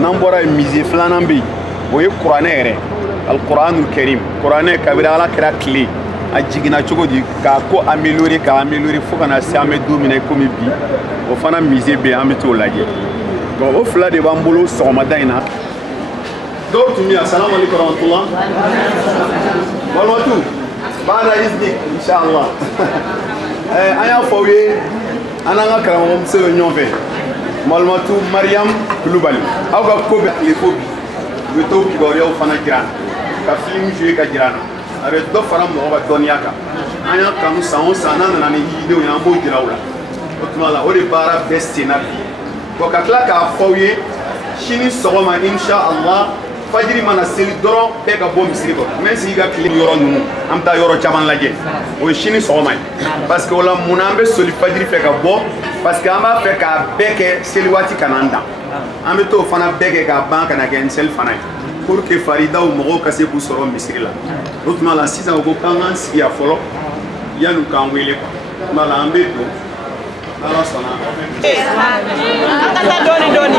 n'an bɔra musée filanan bɛ yen o ye kuranɛ yɛrɛ alquranul karim kuranɛ kabiri ala kɛra tile a jiginna cogo di k'a ko améliorer fo kana se an bɛ don min na komi bi o fana musée bɛ yen an bɛ t'o lajɛ bon o fila de b'an bolo sɔgɔmada in na dɔw tun bɛ yan salamu aleykum warahmatulah balimatu baara isdik inshallah an y'a fɔ aw ye an n'an ka karamɔgɔmuso bɛ ɲɔgɔn fɛ balimatu mariam kulubali aw ka ko bɛ tile fo bi u bɛ to kibaruyaw fana jira ka film jouer ka jira an na a bɛ dɔ fara mɔgɔ ka dɔnniya kan an y'a kanu san o san n'an nana ni yigidenw ye an b'o jira u la o tuma la o de baara bɛɛ senna bi bon ka tila k'a fɔ aw ye sini sɔgɔma inshallah fajiri mana seli dɔrɔn bɛɛ ka bɔ misiri kɔnɔ même si i ka tile yɔrɔ ninnu an bɛ taa yɔrɔ caman lajɛ o ye sini sɔgɔma ye parce que o la munna an bɛ soli fajiri fɛ ka bɔ parce que an b'a fɛ k'a bɛɛ kɛ seli waati ka na an dan an bɛ t'o fana bɛɛ kɛ k'a ban ka na kɛ seli fana ye pour que faridaw mɔgɔw ka se k'u sɔrɔ misiri la o tuma la sisan o ko k'an k'an sigi yan fɔlɔ yan'u k'an wele quoi o tuma la an bɛ don ala sɔnna an ka taa dɔɔni dɔɔni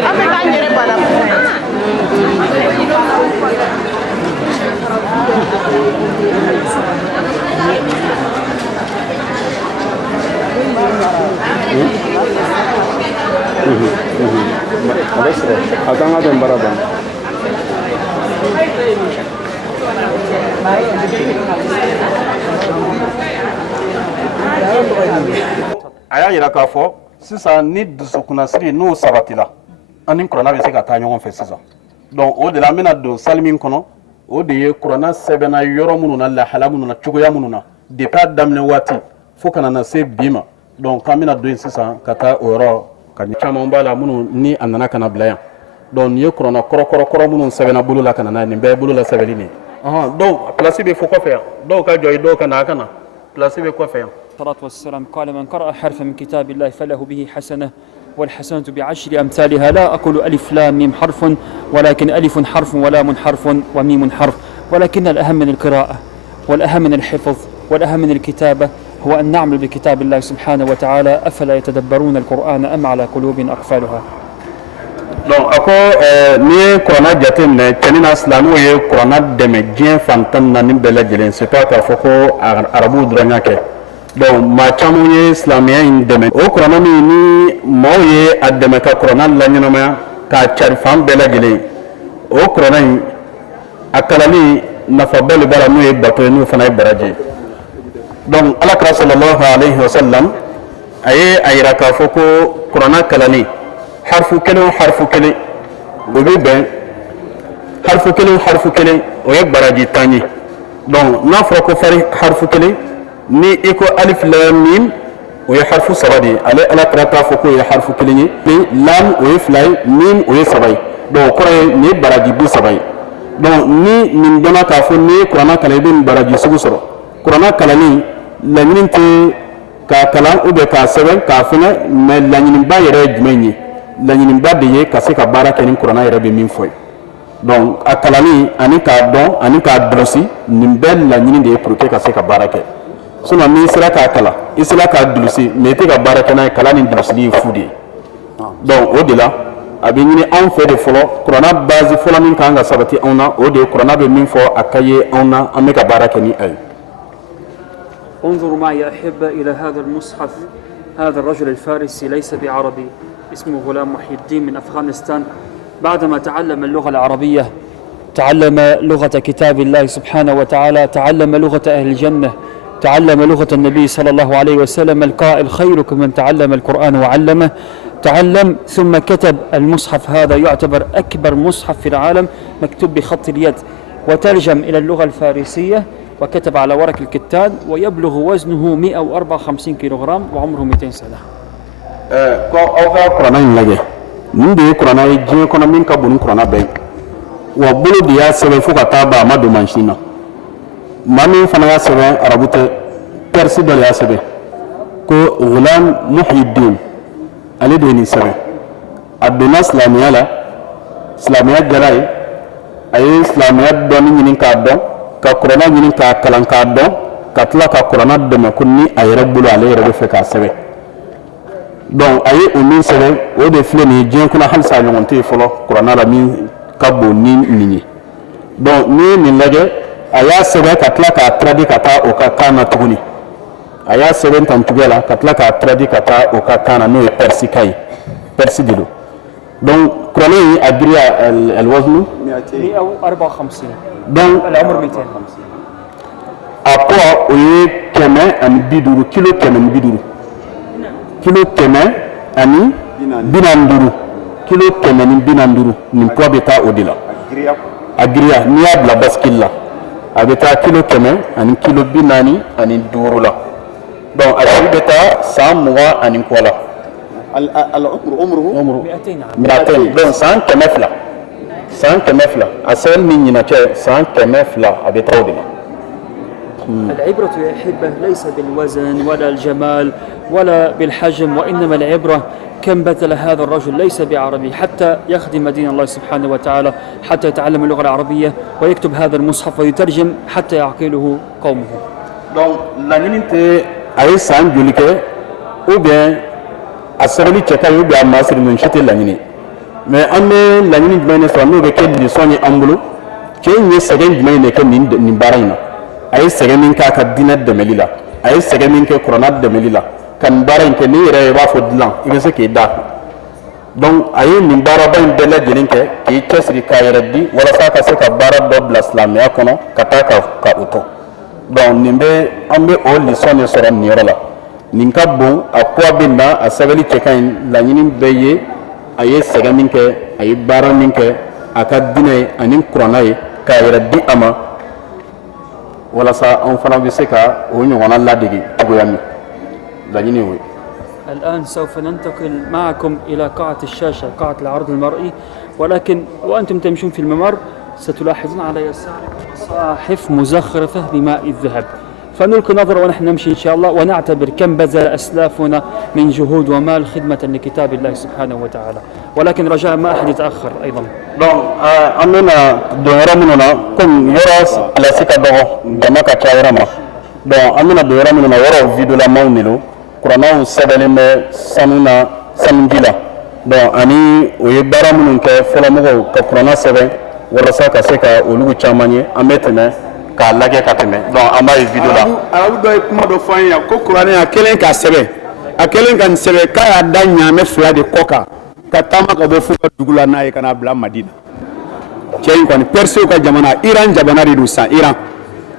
an bɛ taa n yɛrɛ bala a kan ka bɛn baara ban a y'a yira k'a fɔ sisan ni dusukunnasiri n'o sabatila an ni kuranna bɛ se ka taa ɲɔgɔn fɛ sisan donc o de la an bɛna don sali min kɔnɔ o de ye kuranna sɛbɛnna yɔrɔ minnu na lahala minnu na cogoya minnu na depuis a daminɛ waati fo kana na se bi ma donc k'an bɛna don yen sisan ka taa o yɔrɔ ka ɲɛ caman b'a la minnu ni a nana ka na bila yan donc nin ye kuranna kɔrɔ minnu sɛbɛnna bolo la ka na n'a ye nin bɛɛ ye bolo la sɛbɛnni de ye donc place bɛ fo kɔfɛ yan dɔw ka jɔ yen dɔw ka na a ka na place bɛ kɔfɛ yan. الصلاة والسلام قال من قرأ حرفا من كتاب الله فله به حسنة والحسنة بعشر أمثالها لا أقول ألف لام ميم حرف ولكن ألف حرف ولام حرف وميم حرف ولكن الأهم من القراءة والأهم من الحفظ والأهم من الكتابة هو أن نعمل بكتاب الله سبحانه وتعالى أفلا يتدبرون القرآن أم على قلوب أقفالها. donc a ko n'i ye kuranna jate minɛ cɛni na silamɛw ye kuranna dɛmɛ diɲɛ fantan naani bɛɛ lajɛlen c'est pas k'a fɔ ko arabuw dɔrɔn y'a kɛ donc maa caman ye silamɛya in dɛmɛ o kuranna min ni maaw ye a dɛmɛ ka kuranna laɲɛnamaya k'a cari fan bɛɛ lajɛlen o kuranna in a kalali nafaba de b'a la n'o ye bato ye n'o fana ye baraji ye donc alakira sallallahu alayhi wa sallam a ye a yira k'a fɔ ko kuranna kalali harfu kelen o harfu kelen o bɛ bɛn harfu kelen o harfu kelen o ye baraji 10 ye donc n'a fɔra ko fari harfu kelen ni i ko alif lam mim o ye harfu 3 de ye ale alakira t'a fɔ k'o ye harfu kelen ye ni lam o ye 2 ye mim o ye 3 ye donc o kɔrɔ ye nin ye baraji 30 ye donc ni nin dɔnna k'a fɔ n'i ye kuranna kalan i bɛ nin baraji sugu sɔrɔ kuranna kalanni laɲini tɛ k'a kalan ou bien k'a sɛbɛn k'a fɛngɛ mais laɲiniba yɛrɛ ye jumɛn ye laɲiniba de ye ka se ka baara kɛ ni kuranna yɛrɛ bɛ min fɔ ye donc a kalanni ani k'a dɔn ani k'a dɔlɔsi nin bɛɛ laɲini de ye pour que ka se ka baara kɛ sinon n'i sera k'a kalan i sera k'a dulusi mais i tɛ ka baara kɛ n'a ye kalan ni dulusili ye fu de ye donc o de la a bɛ ɲini anw fɛ de fɔlɔ kuranna base fɔlɔ min kan ka sabati anw na o de ye kuranna bɛ min fɔ a ka ye anw na an bɛ ka baara kɛ ni a ye. انظروا معي يا أحبة إلى هذا المصحف. هذا الرجل الفارسي ليس بعربي، اسمه غلام محي الدين من أفغانستان. بعدما تعلم اللغة العربية تعلم لغة كتاب الله سبحانه وتعالى، تعلم لغة أهل الجنة، تعلم لغة النبي صلى الله عليه وسلم القائل خيركم من تعلم القرآن وعلمه. تعلم ثم كتب المصحف هذا، يعتبر أكبر مصحف في العالم مكتوب بخط اليد، وترجم إلى اللغة الفارسية وكتب على ورق الكتان، ويبلغ وزنه 154 كيلوغرام وعمره 200 سنة. أوغا قرانا ينلغي نندي قرانا يجي كنا من كابون قرانا بين وبلو ديا سبب فوق تابا ما دومانشينا ما من فنا سبب عربوت persi dɔ de y'a sɛbɛn ko Ghulam Muhyiddin ale de ye nin sɛbɛn a donna silamɛya la silamɛya diyara ye a ye silamɛya dɔnni ɲini k'a dɔn ka kuranna ɲini k'a kalan k'a dɔn ka tila ka kuranna dɛmɛ ko ni a yɛrɛ bolo ale yɛrɛ bɛ fɛ k'a sɛbɛn donc a ye o min sɛbɛn o de filɛ nin ye diɲɛ kɔnɔ halisa a ɲɔgɔn tɛ yen fɔlɔ kuranna la min ka bon ni nin ye donc n'i ye nin lajɛ a y'a sɛbɛn ka tila k'a traduit ka taa o ka kan na tuguni a y'a sɛbɛn tancogoya la ka tila k'a traduit ka taa o ka kan na n'o ye persi ka ye persi de don donc kuranɛ in a giriya alwaznu 154 donc العمر 250 a poids o ye 150 kilo 150 kilo 145 kilo 145 nin poids bɛ taa o de la a giriya n'i y'a bila bascule la a bɛ taa kilo 100 ani kilo 45 la donc a si bɛ taa san 20 ani kɔ la عمره 200 donc san 200 san 200 a sɛbɛn min ɲinan cɛ san 200 a bɛ taa o de la. العبرة يا أحبة ليس بالوزن ولا الجمال ولا بالحجم وإنما العبرة كم بذل هذا الرجل ليس بعربي حتى يخدم دين الله سبحانه وتعالى حتى يتعلم اللغة العربية ويكتب هذا المصحف ويترجم حتى يعقله قومه. donc laɲini tɛ a ye san joli kɛ ou bien a sɛbɛnni cɛ ka ye ou bien a maa siri ninnu si tɛ laɲini mais an bɛ laɲini jumɛn de sɔrɔ n'o bɛ kɛ leçon ye an bolo cɛ in ye sɛgɛn jumɛn de kɛ nin baara in na a ye sɛgɛn min kɛ a ka diinɛ dɛmɛli la a ye sɛgɛn min kɛ kuranna dɛmɛli la ka nin baara in kɛ n'i yɛrɛ i b'a fɔ dilan i bɛ se k'i da donc a ye nin baaraba in bɛɛ lajɛlen kɛ k'i cɛsiri k'a yɛrɛ di walasa ka se ka baara dɔ bila silamɛya kɔnɔ ka taa ka o to donc nin bɛ an bɛ o leçon de sɔrɔ nin yɔrɔ la nin ka bon a poids bɛ na a sɛbɛnni cɛ ka ɲi laɲini bɛɛ ye a ye sɛgɛn min kɛ a ye baara min kɛ a ka diinɛ ye ani kuranna ye k'a yɛrɛ di a ma walasa an fana bɛ se ka o ɲɔgɔnna ladege cogoya min laɲini y'o ye. الآن سوف ننتقل معكم إلى قاعة الشاشة قاعة العرض المرئي ولكن وأنتم تمشون في الممر ستلاحظون على يساركم مصاحف مزخرفة بماء الذهب فنلقي نظرة ونحن نمشي إن شاء الله ونعتبر كم بذل أسلافنا من جهود ومال خدمة لكتاب الله سبحانه وتعالى ولكن رجاء ما أحد يتأخر أيضا. donc an bɛna don yɔrɔ minnu na comme yɔrɔ place ka dɔgɔ jama ka ca yɔrɔ ma donc an bɛna don yɔrɔ minnu na yɔrɔ vidéolamaw de don kurannaw sɛbɛnlen bɛ sanu na sanuji la donc ani o ye baara minnu kɛ fɔlɔmɔgɔw ka kuranna sɛbɛn walasa ka se ka olu caman ye an bɛ tɛmɛ k'a lajɛ ka tɛmɛ donc an b'a ye vidéo la. arabu dɔ ye kuma dɔ fɔ an ye ko kuranɛ a kɛlen k'a sɛbɛn a kɛlen ka nin sɛbɛn k'a y'a da ɲaamɛ 2 de kɔ kan ka taama ka bɔ fo ka dugu la n'a ye ka n'a bila madina cɛ in kɔni persew ka jamana iran jamana de don san iran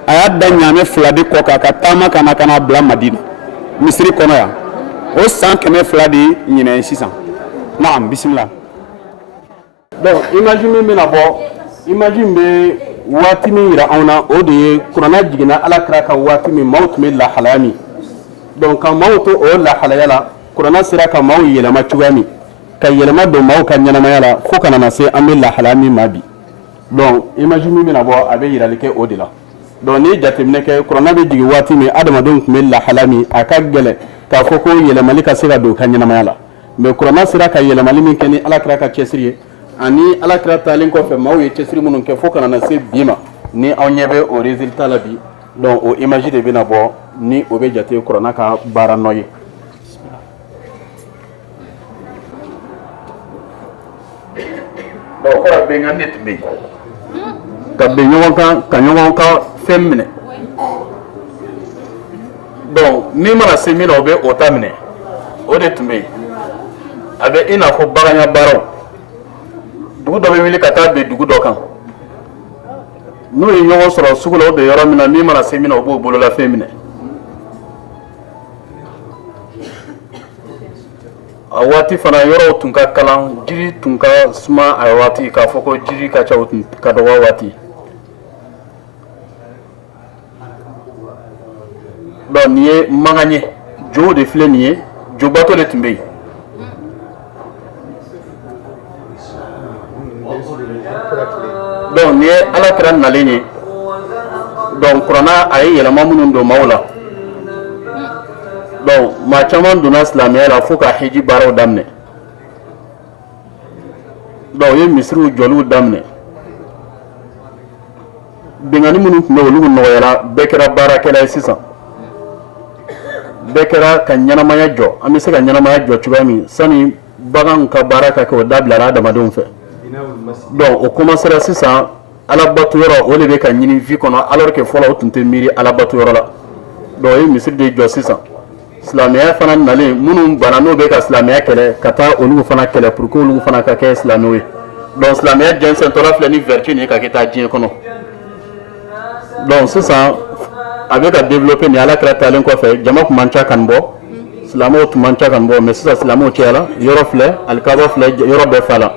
a y'a da ɲaamɛ 2 de kɔ kan ka taama ka na ka n'a bila madina misiri kɔnɔ yan o san 200 de ye ɲinɛ ye sisan naam bisimila. donc image min bɛna bɔ image bɛ waati min yira anw na o de ye kuranna jiginna alakira ka waati min maaw tun bɛ lahalaya min donc ka maaw to o lahalaya la kuranna sera ka maaw yɛlɛma cogoya min ka yɛlɛma don maaw ka ɲɛnamaya la fo kana na se an bɛ lahalaya min ma bi donc image min bɛna bɔ a bɛ yirali kɛ o de la donc n'i ye jateminɛ kɛ kuranna bɛ jigin waati min adamadenw tun bɛ lahalaya min a ka gɛlɛn k'a fɔ ko yɛlɛmali ka se ka don u ka ɲɛnamaya la mais kuranna sera ka yɛlɛmali min kɛ ni alakira ka cɛsiri ye ani alakira taalen kɔfɛ maaw ye cɛsiri minnu kɛ fo kana na se bi ma ni anw ɲɛ bɛ o résultat la bi donc o image de bɛna bɔ ni o bɛ jate kuranna ka baara nɔ ye. donc o kɔrɔ bɛnkan de tun bɛ yen ka bɛn ɲɔgɔn kan ka ɲɔgɔn ka fɛn minɛ donc ni mana se min na o bɛ o ta minɛ o de tun bɛ yen a bɛ i n'a fɔ baganɲa baaraw dugu dɔ bɛ wuli ka taa bin dugu dɔ kan n'o ye ɲɔgɔn sɔrɔ sugu la o bɛ yɔrɔ min na min mana se min na o b'o bololafɛn minɛ a waati fana yɔrɔw tun ka kalan jiri tun ka suma a waati k'a fɔ ko jiri ka ca o tun ka dɔgɔ waati donc nin ye mankan ye jow de filɛ nin ye jobato de tun bɛ yen donc nin ye alakira nalen ye donc kuranna a ye yɛlɛma minnu don maaw la donc maa caman donna silamɛya la fo ka hiji baaraw daminɛ donc u ye misiriw jɔliw daminɛ bɛnkanni minnu tun bɛ olu nɔgɔyara bɛɛ kɛra baarakɛla ye sisan bɛɛ kɛra ka ɲɛnamaya jɔ an bɛ se ka ɲɛnamaya jɔ cogoya min sani bagan ka baara ka kɛ o dabilara adamadenw fɛ donc o commencera sisan alabato yɔrɔ o de bɛ ka ɲini vie kɔnɔ alors que fɔlɔ o tun tɛ miiri alabato yɔrɔ la donc o ye misiri de jɔ sisan silamɛya fana nalen minnu banna n'o bɛ ka silamɛya kɛlɛ ka taa olu fana kɛlɛ pour que olu fana ka kɛ silamɛw ye donc silamɛya jɛnsɛntɔla filɛ ni vertu nin ye ka kɛ taa diɲɛ kɔnɔ donc sisan a bɛ ka développer ni ala kɛra taalen kɔfɛ jama tun man ca kan bɔ silamɛw tun man ca kan bɔ mais sisan silamɛw cayara yɔrɔ filɛ alikaba filɛ yɔrɔ bɛɛ fa la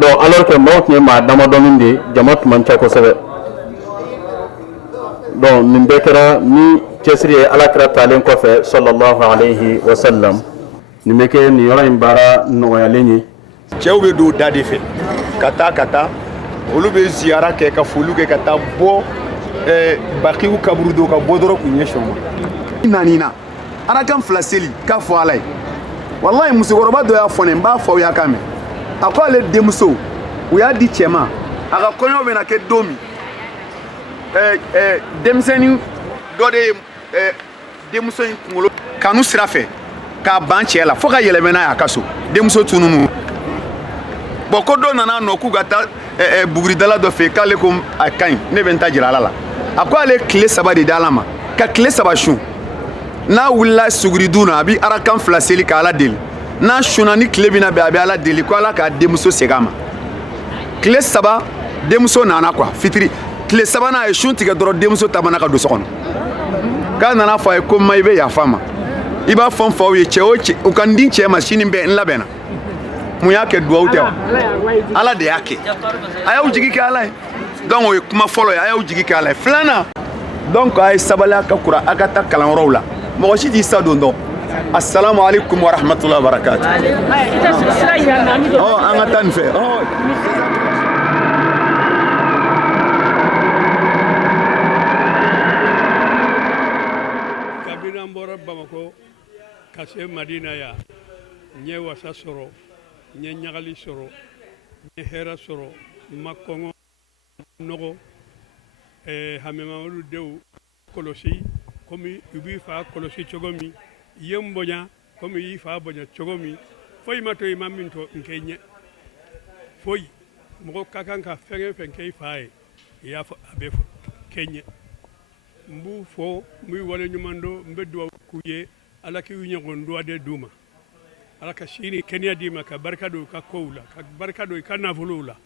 donc alors que maaw tun ye maa damadɔnin de ye jama tun man ca kosɛbɛ donc nin bɛɛ kɛra ni cɛsiri ye ala kɛra taalen kɔfɛ sallallahu alayhi wa sallam nin bɛ kɛ nin yɔrɔ in baara nɔgɔyalen ye cɛw bɛ don da de fɛ ka taa olu bɛ ziyara kɛ ka foliw kɛ ka taa bɔ bakiw kaburu dɔw ka bɔ dɔrɔn k'u ɲɛsin o ma naani na arakan fila seli k'a fɔ ala ye walayi musokɔrɔba dɔ y'a fɔ ne n b'a fɔ aw y'a kan mɛn a ko ale denmuso u y'a di cɛ ma a ka kɔɲɔ bɛ na kɛ don min denmisɛnnin dɔ de ye denmuso in kunkolo kanu sira fɛ k'a ban cɛ la fo ka yɛlɛmɛ n'a ye a ka so denmuso tununu bon ko dɔ nana nɔ k'u ka taa buguridala dɔ fɛ k'ale ko a ka ɲi ne bɛ n ta jira ala la a ko ale tile 3 de di ala ma ka tile 3 sun n'a wulila suguridun na a bɛ arakan fila seli ka ala deli n'a sunna ni tile bɛna bɛn a bɛ ala deli ko ala k'a denmuso segin a ma tile 3 denmuso nana quoi fitiri tile 3nan a ye sun tigɛ dɔrɔn denmuso taamana ka don so kɔnɔ k'a nana fɔ a ye ko ma i bɛ yafa ma i b'a fɔ n faw ye cɛ o cɛ u ka n di cɛ ma sini bɛɛ n labɛnna mun y'a kɛ duwawu tɛ wa ala de y'a kɛ a y'aw jigi kɛ ala ye donc o ye kuma fɔlɔ ye a y'aw jigi kɛ ala ye filanan donc a ye sabali a ka kura a ka taa kalanyɔrɔw la mɔgɔ si t'i sa don dɔn assalamu alaikum wa rahmatullahi wa barakatuh an ka taa nin fɛ kabini an bɔra Bamako ka se Madina yan n ye wasa sɔrɔ n ye ɲagali sɔrɔ n ye hɛrɛ sɔrɔ n ma kɔngɔ nɔgɔ Hamemadu denw kɔlɔsi komi u b'i fa kɔlɔsi cogo min i ye n bonya komi i y'i fa bonya cogo min foyi ma to i ma min to n kɛ ɲɛ foyi mɔgɔ ka kan ka fɛn o fɛn kɛ i fa ye i y'a fɔ a bɛ kɛ ɲɛ n b'u fɔ n b'i wale ɲuman dɔn n bɛ dugawu k'u ye ala k'u ɲɔgɔn duwaden d'u ma ala ka sini kɛnɛya d'i ma ka barika don i ka kow la ka barika don i ka nafolow la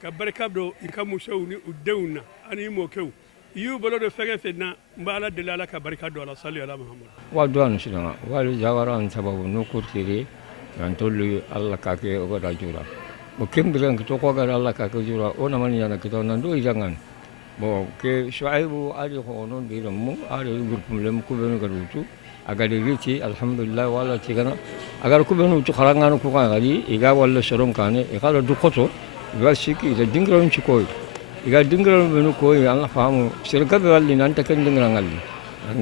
ka barika don i ka musow ni u denw na ani i mɔkɛw i y'u bolo don fɛn o fɛn na n bɛ ala deli ala ka barika don ala sali ala mahamadu wa duwan sidanga wali jawara an sababu no kurtiri nan tollu alla ka ke o da jura bo kembiran to ko ga alla ka ke jura ona man yana kito nan do jangan bo ke shuaibu ali ko non bi mu ali gurpum lem ku benu ga dutu aga de rici alhamdulillah wala tigana agar ku benu tu kharangano ku ga gali iga wala shoron kane igala du khoto iga shiki da dingron ci koy iga dingron benu koy Allah fahamu shirka be walli nan ta kan dingran ngalli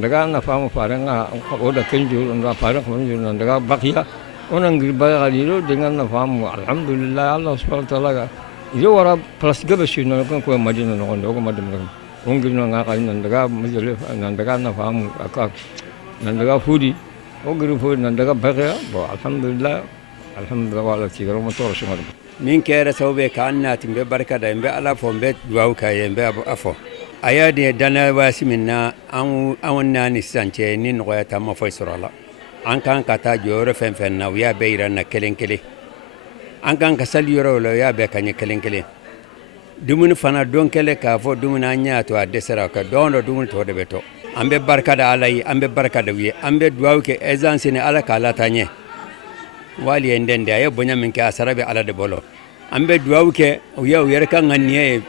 daga na fahamu faranga o da kenju nda faranga ko nju daga baqiya onan girba galilo dengan na fahamu alhamdulillah Allah subhanahu wa ta'ala iyo wara plus gabe shi no ko madina no ko madina on girno nga ka nan daga majale nan daga na fahamu aka nan daga fudi o giru fudi nan daga baqiya bo alhamdulillah wala ci garo motor shi ngado min kere sawbe ka annati be barka da be ala fo be duwaw ka ye be afo ayade dana wasi minna an nani sanche ni no ya tamma fo surala an kan ka ta joro fen na ya be ira na kelen an kan ka sal yoro lo ya be kanye kelen dumun fana don kele ka fo dumun anya to adesara ka don dumun to de beto an be barka da alai an be barka da wiye an be duwaw ke ezan sine ala ka la tanye wali enden da ya bonya min ka asarabe ala de bolo ambe duwaw ke uya uyar kan nganiye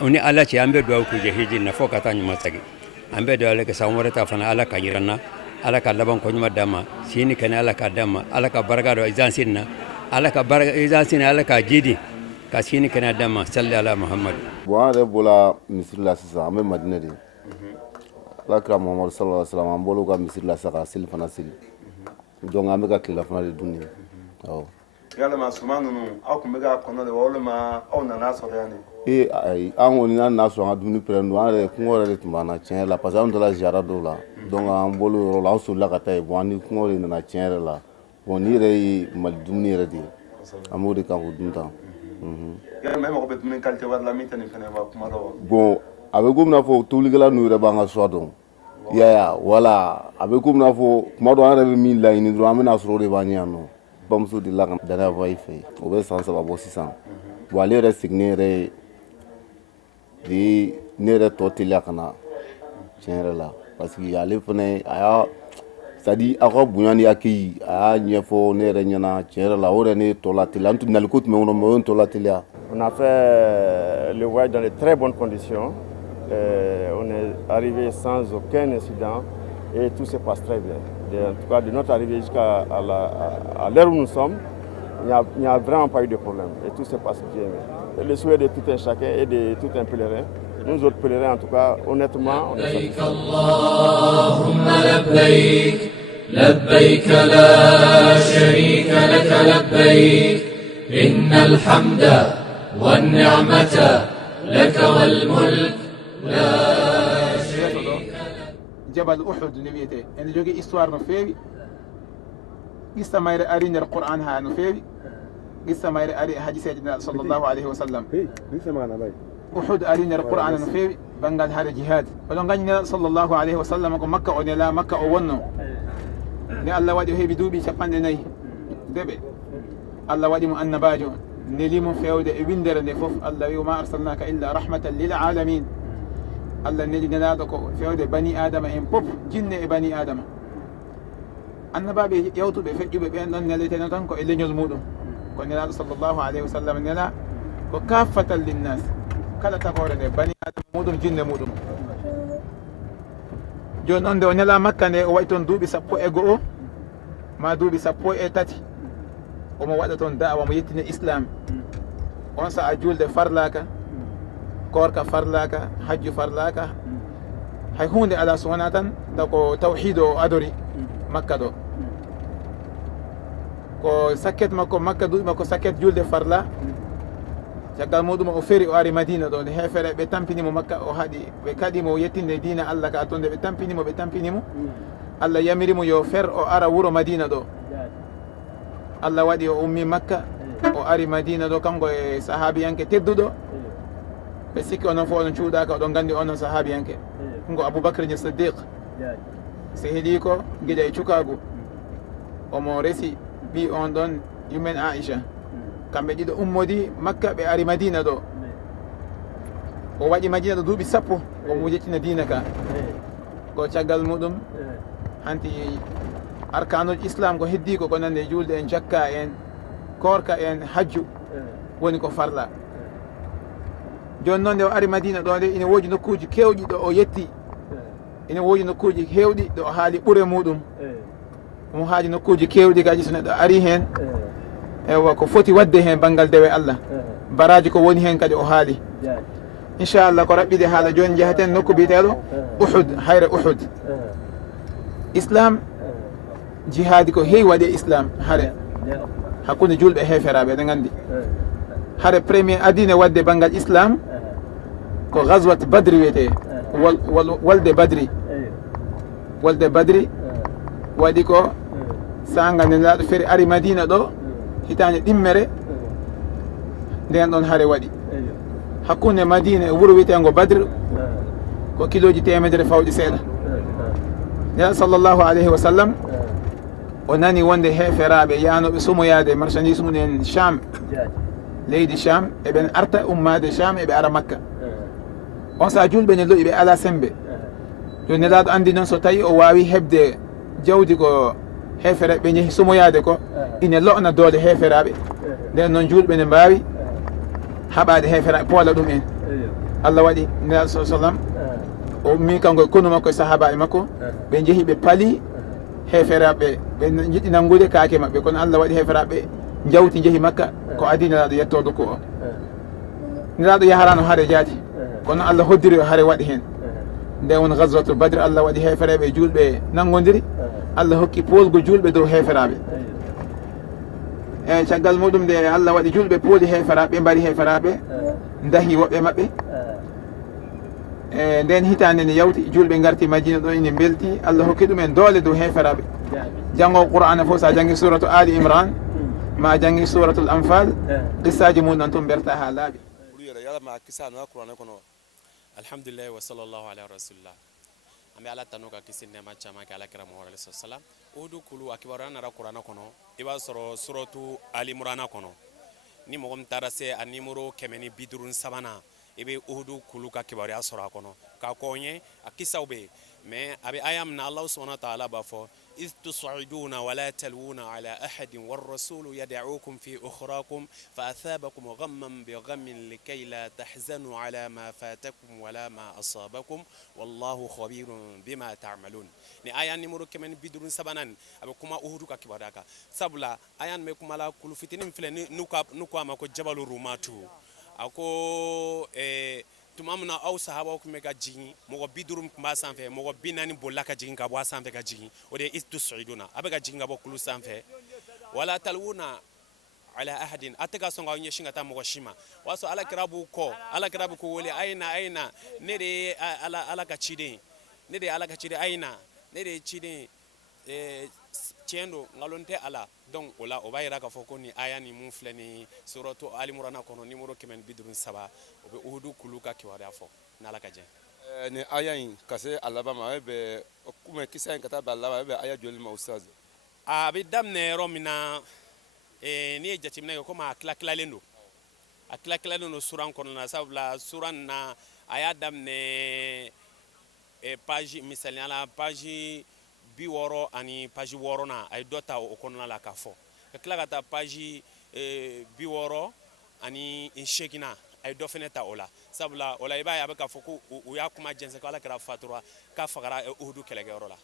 uni ala ce ambe duwaw ku je hijin na foka tan masagi ambe do ala ka samore ta fana ala ka yiranna ala ka laban ko nyuma dama sini kan ala ka dama ala ka barga do izan sinna ala ka barga izan sinna ala ka jidi ka sini kan dama sallallahu ala muhammad wa de bola misrila sisa ambe madina de ala ka muhammad sallallahu alaihi wasallam ambolo ka misrila saka sil fana sil donc ambe ka kila fana de dunia yalama suma ninnu aw tun bɛ ka kɔnɔ de wa walima aw nana sɔrɔ yan de e an kɔni an na sɔn an ka dumuni pɛrɛn don an yɛrɛ kɔngɔ yɛrɛ de tun b'an na tiɲɛ yɛrɛ la parce que an taara ziyara dɔw la donc an bɔr'o yɔrɔ la an solila ka taa yen bon an ni kɔngɔ de nana tiɲɛ yɛrɛ la bon ni yɛrɛ ye mali dumuni yɛrɛ de ye an b'o de kan k'o dun tan. yɛrɛ mɛ mago bɛ dumuni qualité wɛrɛ la min tɛ nin fɛnɛ ba kuma dɔ. bon a bɛ komi n'a fɔ tobilikɛla ninnu yɛrɛ b'an ka choix dɔn i y'a ye a wala a bɛ komi n'a fɔ kuma dɔ an yɛrɛ bɛ min laɲini dɔrɔn an bɛna sɔrɔ o de b'an ɲɛ yan nɔ bamuso delila ka danaya bɔ i fɛ o bɛ san 3 bɔ sisan bon ale yɛrɛ seginnen yɛrɛ de ne yɛrɛ tɔ teliya ka na tiɲɛ yɛrɛ la parce que ale fana a y'a c'est à dire a ka bonya ni accueil a y'a ɲɛfɔ ne yɛrɛ ɲɛna tiɲɛ yɛrɛ la o yɛrɛ ne tɔ la teliya an tun naliko tun bɛ n kɔnɔ mais o ye n tɔ la teliya. On a fait le voyage dans de très bonnes conditions. On est arrivé sans aucun incident et tout se passe très bien. En tout cas, de notre arrivée jusqu'à l'heure où nous sommes, il n'y a vraiment pas eu de problème et tout se passe bien. Le souhait de tout un chacun et de tout un pèlerin, nous autres pèlerins en tout cas, honnêtement, on est satisfaits. لبيك لا شريك لك لبيك إن الحمد والنعمة لك والملك لا شريك لك. جبل أحد نبيته أنا جوجي إستوار نفيبي قصة ما يرى أرين القرآن ها نفيبي قصة ما يرى أرين حديث سيدنا صلى الله عليه وسلم أحد أرين القرآن نفيبي بنقال هذا جهاد ولن قال صلى الله عليه وسلم مكة أو لا مكة أو ونو ne Allah waɗi o heeɓi duuɓi 4 deɓe Allah waɗi mo annabajo nelimo fewde e windere nde fof Allah wi ma arsalnaka illa rahmatan lil alamin Allah neli nelaɗo ko fewde bani adama en fof jinne e bani adama annabaɓe yewtuɓe feƴƴuɓe ɓen ɗon neleteno tan ko e leñol muɗum ko nelaɗo sallllahu alayhi wa sallam nela ko kaffatan linnas kala tagore nde bani adama muɗum jinne muɗum joni noon nde o nela makka nde o waɗi toon duuɓi 11 ma duuɓi 13 omo waɗa toon da'awa mo yettine islam on saha julde farlaka korka farlaka hajju farlaka hay hunde ala so wona tan tako tawhid o adori makka ɗo ko sakket makko makka duuɓi makko sakket julde farla caggal muɗum o feri o ari madina ɗo nde hefere ɓe tampinimo makka o haaɗi ɓe kaɗimo yettinde dina allah ka toon nde ɓe tampinimo allah yamirimo yo fer o ara wuuro madina ɗo allah waɗi o ummi makka o ari madina ɗo kanko e sahabiyanke tedduɗo ɓe sikki onon fof onon cuuɗaka oɗon gandi onon sahabiyanke ngo aboubacre ni siddiq so heeɗi ko gueɗa e cukagu omo resi ɓi on ɗon yumen aicha kamɓe ɗiɗo ummodi makka ɓe ari madina ɗo o waɗi madina ɗo duuɓi 10 omo jettina dina ka ko caggal muɗum hanti arkanuji islam ko heddi ko nande julde en jakka en korka en hajju woni ko farla joni noon nde o ari madina ɗo nde ine woodi nokkuji kewɗi ɗo o yetti ine woodi nokkuji hewɗi ɗo o haali ɓuure muɗum omo haali nokkuji kewɗi kadi so neɗɗo ari hen ewa ko foti wadde hen banggal dewe allah baraji ko woni hen kadi o haali inchallah ko raɓɓide haala joni jeehaten nokku biyeteɗo Uhud hayre Uhud islam jihadi ko heewi waɗe islam haare hakkude julɓe heferaɓe eɗen gandi haare premier adine wadde banggal islam ko gaswat badri wiyete walde badri waɗi ko sanga nelaɗo feri ari madina ɗo hitande ɗimmere nden ɗon haare waɗi hakkunde madina e wuuro wiyetengo badre ko kiloji 100 fawɗi seeɗa nelaɗo sallllahu alayhi wa sallam o nani wonde heferaɓe yanoɓe somoyade marchandise mumen cham leydi cham eɓen arta ummade cham eɓe ara makka on saha julɓe ne loƴi ɓe ala sembe joni nelaɗo andi noon so tawi o wawi hebde jawdi ko heferaɓe ɓe jeehi somoyade ko ine lo'na doole heferaɓe nden noon julɓe ne mbawi haɓade heferaɓe poola ɗum en allah waɗi nelaɗo sa sallam o mi kanko e konu makko e sahabaɓe makko ɓe jeehi ɓe paali heferaɓe ɓe jiɗɗi nangude kaake mabɓe kono allah waɗi heferaɓe jawti jeehi makka ko adi nelaɗo yettodo ko o nelaɗo yaharano haare jaati kono allah hoddiri o haare waɗi hen nde won gaswatu badre allah waɗi heferaɓe julɓe nangodiri allah hokki poolgo julɓe dow heferaɓe eyyi caggal muɗum nde allah waɗi julɓe pooli heferaɓe mbari heferaɓe ndahi woɓɓe maɓɓe e nden hitande nde yawti julɓe garti madina ɗo ine belti allah hokki ɗumen doole dow heferaɓe janngo qur'ana fof sa janggi suratu ali imran ma janggi suratul anfal qissaji mum ɗon toon berta ha laaɓi alhamdulillah wa sallallahu ala rasulillah ambe ala tanu ka kisi nema chama ke ala kira muhammad alayhi salam udu kulu akibaru nara qur'ana kono iba soro suratu ali imran kono ni mogom tarase a nimero kemeni bidurun sabana ibe udu kulu ka kibaru ya soro kono ka konye akisaw be mais abe ayam na allah subhanahu wa ta'ala ba fo إذ تصعدون ولا تلوون على أحد والرسول يدعوكم في أخراكم فأثابكم غما بغم لكي لا تحزنوا على ما فاتكم ولا ما أصابكم والله خبير بما تعملون ni ayan nimero kemen bidurun sabanan abe kuma uhudu ka kibadaka sabula ayan me kuma la kulu fitinin fle nuka ma ko jabalu rumatu ako tumamna aw sahaba ko mega jigi mogo bidurum kuma sanfe mogo binani bolaka jigi ka bo sanfe ka jigi o de istus'iduna abega jigi ngabo kulu sanfe wala talwuna ala ahadin ataka songa onye shinga ta mogo shima waso ala kirabu ko wole aina ne de ala ka chide ne de ala ka chide aina ne de chide chendo ngalonte ala donc ola o bayira ka foko ni aya ni mun flani suratu ali imran kono numero kemen bidrun saba o be uhudu kuluka ki wada fo nala ka je ni aya in kase alaba ma be kuma kisa en kata balaba be aya joli ma ustaz a be damne romina ni jatimna ko ma klakla lendo no suran kono na sabla suran na aya damne page misali ala page bi woro ani page woro na ay dota o kono la ka fo kala kata page bi woro ani inshekina ay do feneta ola sabla ola iba ya ka fo ko o ya kuma jense kala kala fatura ka fagara uhudu kelege orola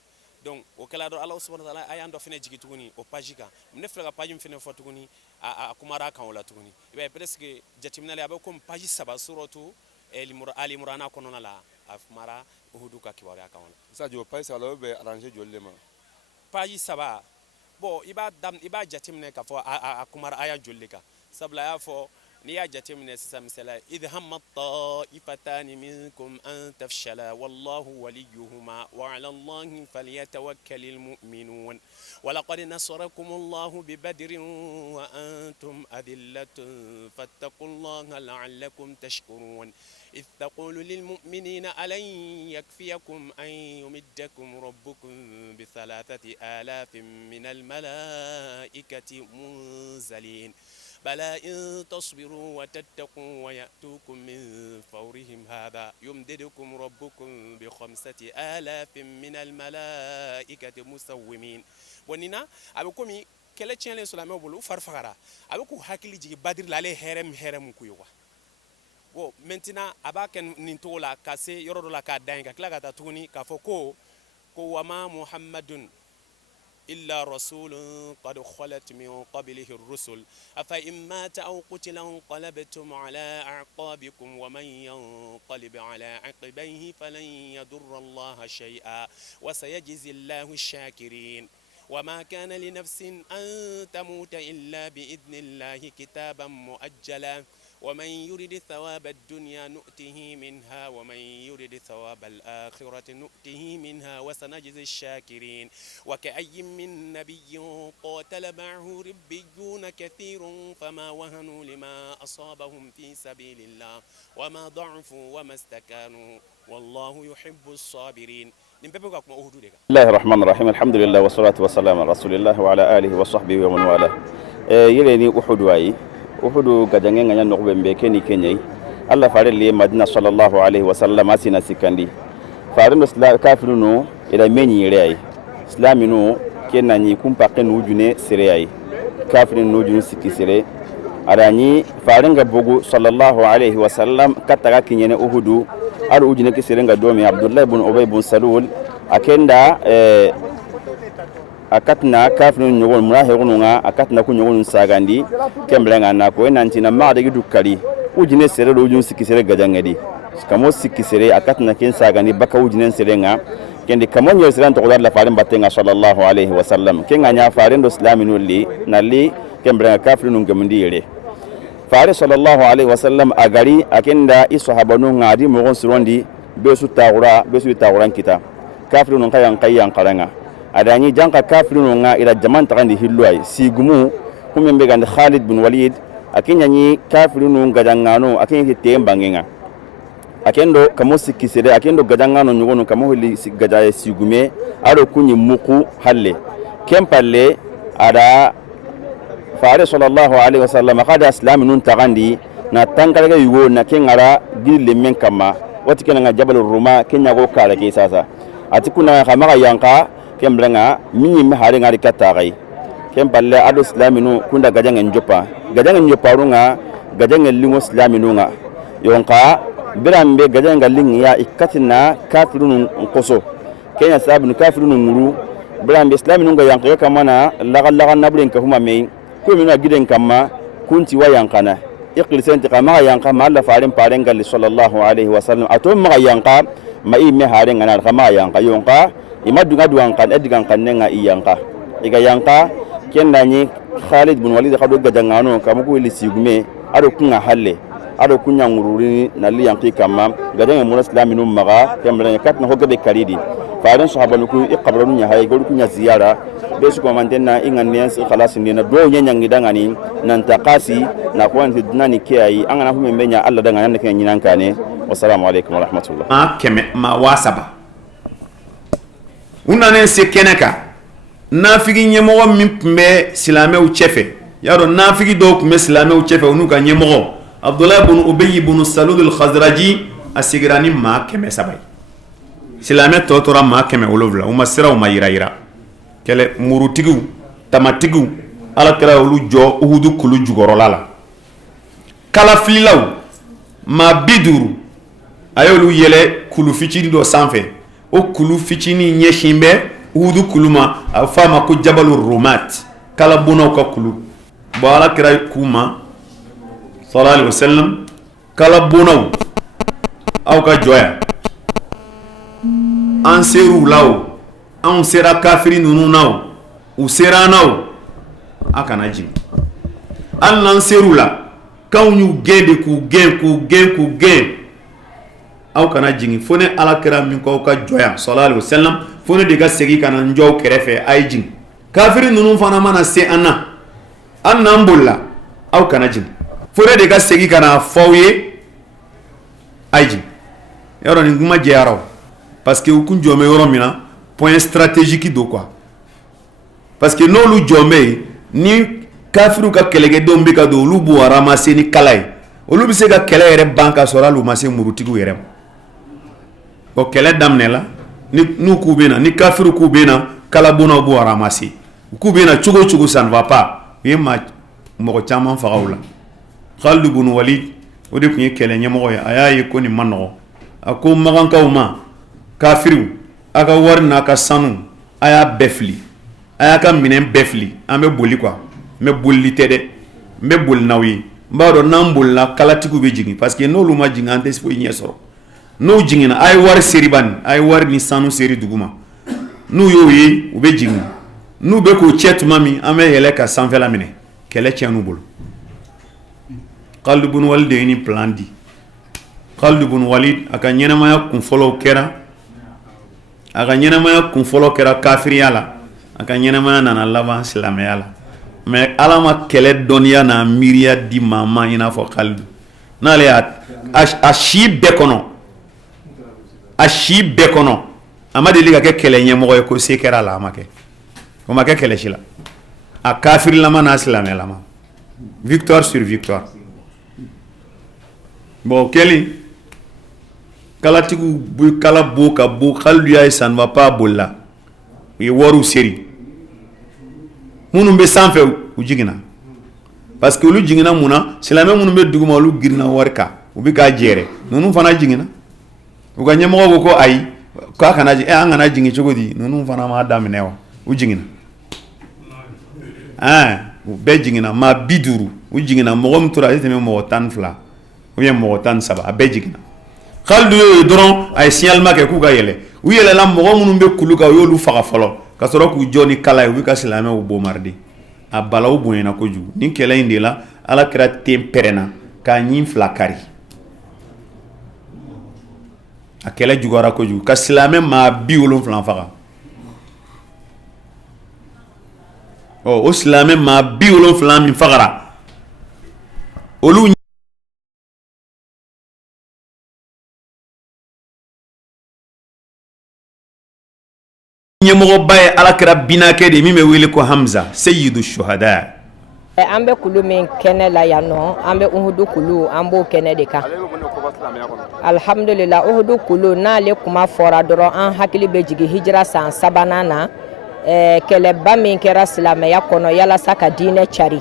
donc o kala do allah subhanahu wa ta'ala ay ando fene jigi tuguni o page ka mne flega page fene fo tuguni a kumara kan ola tuguni iba presque jatimna le abakom page saba suratu ali imran kono la afmara uhudu ka kiwari akawon sa jo pay sa lo be arranger jolle ma payi saba bo iba jatimne ka fo akumar aya jolle ka sabla ya fo ni ya jatimne samsala idh hamma ta'ifatan minkum an tafshala wallahu waliyuhuma wa 'ala allahi falyatawakkalul mu'minun wa laqad nasarakumullahu bi badrin wa antum adillatun fattaqullaha la'allakum tashkurun إذ تقول للمؤمنين ألن يكفيكم أن يمدكم ربكم ب3,000 من الملائكة منزلين بلى إن تصبروا وتتقوا ويأتوكم من فورهم هذا يمددكم ربكم ب5,000 من الملائكة مسومين وننا أبوكمي كلا تشيلن سلامه بلو فرفقرا أبوكو هكلي جي بدر لالي هرم كيوا wo maintenant abaka nintola kase yoro la ka danga kala ta tuni ka foko ko wama muhammadun illa rasulun qad khalat min qablihi ar-rusul afa imma ta'aw qutilan qalabtum ala a'qabikum wa man yanqalib ala aqibayhi falan yadurra allaha shay'a wa sayajzi allahu ash-shakirin وما كان لنفس أن تموت إلا بإذن الله كتابا مؤجلا ومن يرد ثواب الدنيا نؤته منها ومن يرد ثواب الآخرة نؤته منها وسنجزي الشاكرين وكأي من نبي قاتل معه ربيون كثير فما وهنوا لما أصابهم في سبيل الله وما ضعفوا وما استكانوا والله يحب الصابرين. بسم الله الرحمن الرحيم الحمد لله والصلاة والسلام على رسول الله وعلى آله وصحبه ومن والاه. يليني أحد واي أحد كجنين عن نقبل بكني كني الله فارل لي مدينة صلى الله عليه وسلم أسينا سكندي فارن الإسلام كافرونو إلى مني رأي إسلامينو كنا نيكون بقين وجنة سريعي كافرين وجنة سكي سري أراني فارن جبوجو صلى الله عليه وسلم كتر كنينة أحدو ar ujine ki serenga domi abdullah ibn ubay ibn salul akenda akatna kafnu nyogol murahe gununga akatna ku nyogol sagandi kemblenga na ko nantina maade gidukali ujine sere do ujun sikisere gajangedi kamo sikisere akatna ken sagandi baka ujine serenga kendi kamo nyo seran to la farim batenga sallallahu alaihi wasallam kenga nya farin do islaminu li nali kemblenga kafnu ngamndi yele fare sallallahu alaihi wasallam agari akenda ishahabanu ngadi mogon surondi besu tawuran kita kafirun kayan karanga adani janka kafirun nga ila jaman tagandi hilwai sigumu kumembe gand Khalid bin Walid akinya ni kafirun gadangano akinya tembangenga akendo kamo sikisere akendo gadangano nyugono kamo hili gadaye sigume aro kunyi muku halle kempalle ada fare sallallahu alaihi wasallam kada islam nun tagandi na tangalga yugo na kengara gille men kama wati kenanga jabal ruma kenya go kala ke sasa atikuna kama yanka kemblenga minyi me hare ngari katagai kempalle ado islam nu kunda gajangen jopa runga gajangen lingo islam nunga yonka birambe gajangen lingiya ikatina kafirun qoso kenya sabun kafirun nguru birambe islam nunga yanka kama na laga nabren ka huma me ko mina giden kama kunti wa yankana iqlisenti kama yanka ma alla farin parengal sallallahu alaihi wasallam atom ma yanka ma imme haren ngana kama yanka yonka imadunga duankan edigan kannenga iyanka iga yanka kendani Khalid bin Walid kado gadangano kama ko lisigume ado kunga halle ado kunya ngururi na liyanki kama gadanga muslaminum maga kembele katna hogabe karidi faran sahabanu ku iqabranu nya hay godu kunya ziyara besu ko mantenna ingannes khalas ndina do nyanyangi dangani nan taqasi na ko an hidnani kiyai an ana hume menya Allah dangani nan kan yinan kane wassalamu alaikum wa rahmatullah ma wasaba unane se keneka nafigi nyemo min pme silame u chefe yaro nafigi do pme silame u chefe unu ka nyemo Abdullah ibn Ubay ibn Salul al-Khazraji asigrani ma keme sabai silame totora ma keme olovla uma sira uma ira kele murutigu tamatigu ala kala olu jo uhudu kulu jugorolala kala flilaw ma biduru ayolu yele kulu fichini do sanfe o kulu fichini nyeshimbe uhudu kuluma afama ko jabalur rumat kala bono ka kulu bo ala kala kuma sallallahu alaihi wasallam kala bono aw ka joya an seru law an sera kafiri nunu naw u sera naw akana jin an nan seru la kawnyu gede ku gen aw kana jin fone ala kira min ko ka joya sallallahu alaihi wasallam fone de ga segi kana njow kerefe ay jin kafiri nunu fana mana se anna annan bulla aw kana jin fone de ga segi kana fawye ay jin yaro ni nguma jeyaro parce que ukun jome yoro mina point stratégique do quoi parce que non lu jome ni kafiru ka kelege dombe ka do lu bu ramasser ni kalay olu bi se ka kele yere banka sora lu masé murutigu yere ko kele damne la ni nu kubena ni kafiru kubena kala bona bu ramasser kubena chugo ça ne va pas yema mo chama faawla Khalid ibn Walid o de kunye kele nyemo ya ayaye ko ni manno ako maganka uma kafiru aga warna ka sanu aya befli aya ka minen befli ambe boli quoi me bolli tede me bol nawi mbado nambol la kalatiku be jingi parce que no luma jinga ante fo nyesoro no jingina ay war seriban ay war ni sanu seri duguma nu yo yi ube jingi nu be ko chet mami ame hele ka sanfela mine kele chenu bol Khalid ibn Walid ni plandi Khalid ibn Walid aka nyena maya kun follow kera aka nyena maya kun follow kera kafiriyala aka nyena maya nana lava islamiyala mais alama kele donia na miria di mama ina fo Khalid nale a shi bekono amade liga ke kele nyemo ko sekera la make ko make kele shila a kafir lama na islamiyala ma victoire sur victoire bon keli kalatiku bu kala boka bu Khalid ya ça ne va pas bolla yi waru seri munu be sanfé u jigina parce que lu jigina muna silame munu be duguma lu girna warka ubi ka jere nunu fana jigina u ga nyemo ko ay ka kana ji an ngana jingi chogodi nunu fana ma daminewa u jigina u be jigina ma biduru u jigina mo gom tura iteme mo tan fla ou bien mo tan saba be jigina Khalid doron ay signal make ku ga yele u yele la mo munu be kuluka yo lu faga folo kasoro ku joni kala ubi ka silame u bo mardi a balaw boyena ko ju ni kele indi la ala kira ten perena ka ɲin fila kari a kɛlɛ jugara kojugu ka silamɛ maa 70 faga o silamɛ maa 70 min fagara olu ɲɛmɔgɔba ye alakira binakɛ de min bɛ wele ko Hamza sayyidu shuhada. An bɛ kulu min kɛnɛ la yan nɔ an bɛ Uhudu kulu an b'o kɛnɛ de kan alhamdulillah Uhudu kulu n'ale kuma fɔra dɔrɔn an hakili bɛ jigin hijira san 3nan na kɛlɛba min kɛra silamɛya kɔnɔ yalasa ka diinɛ cari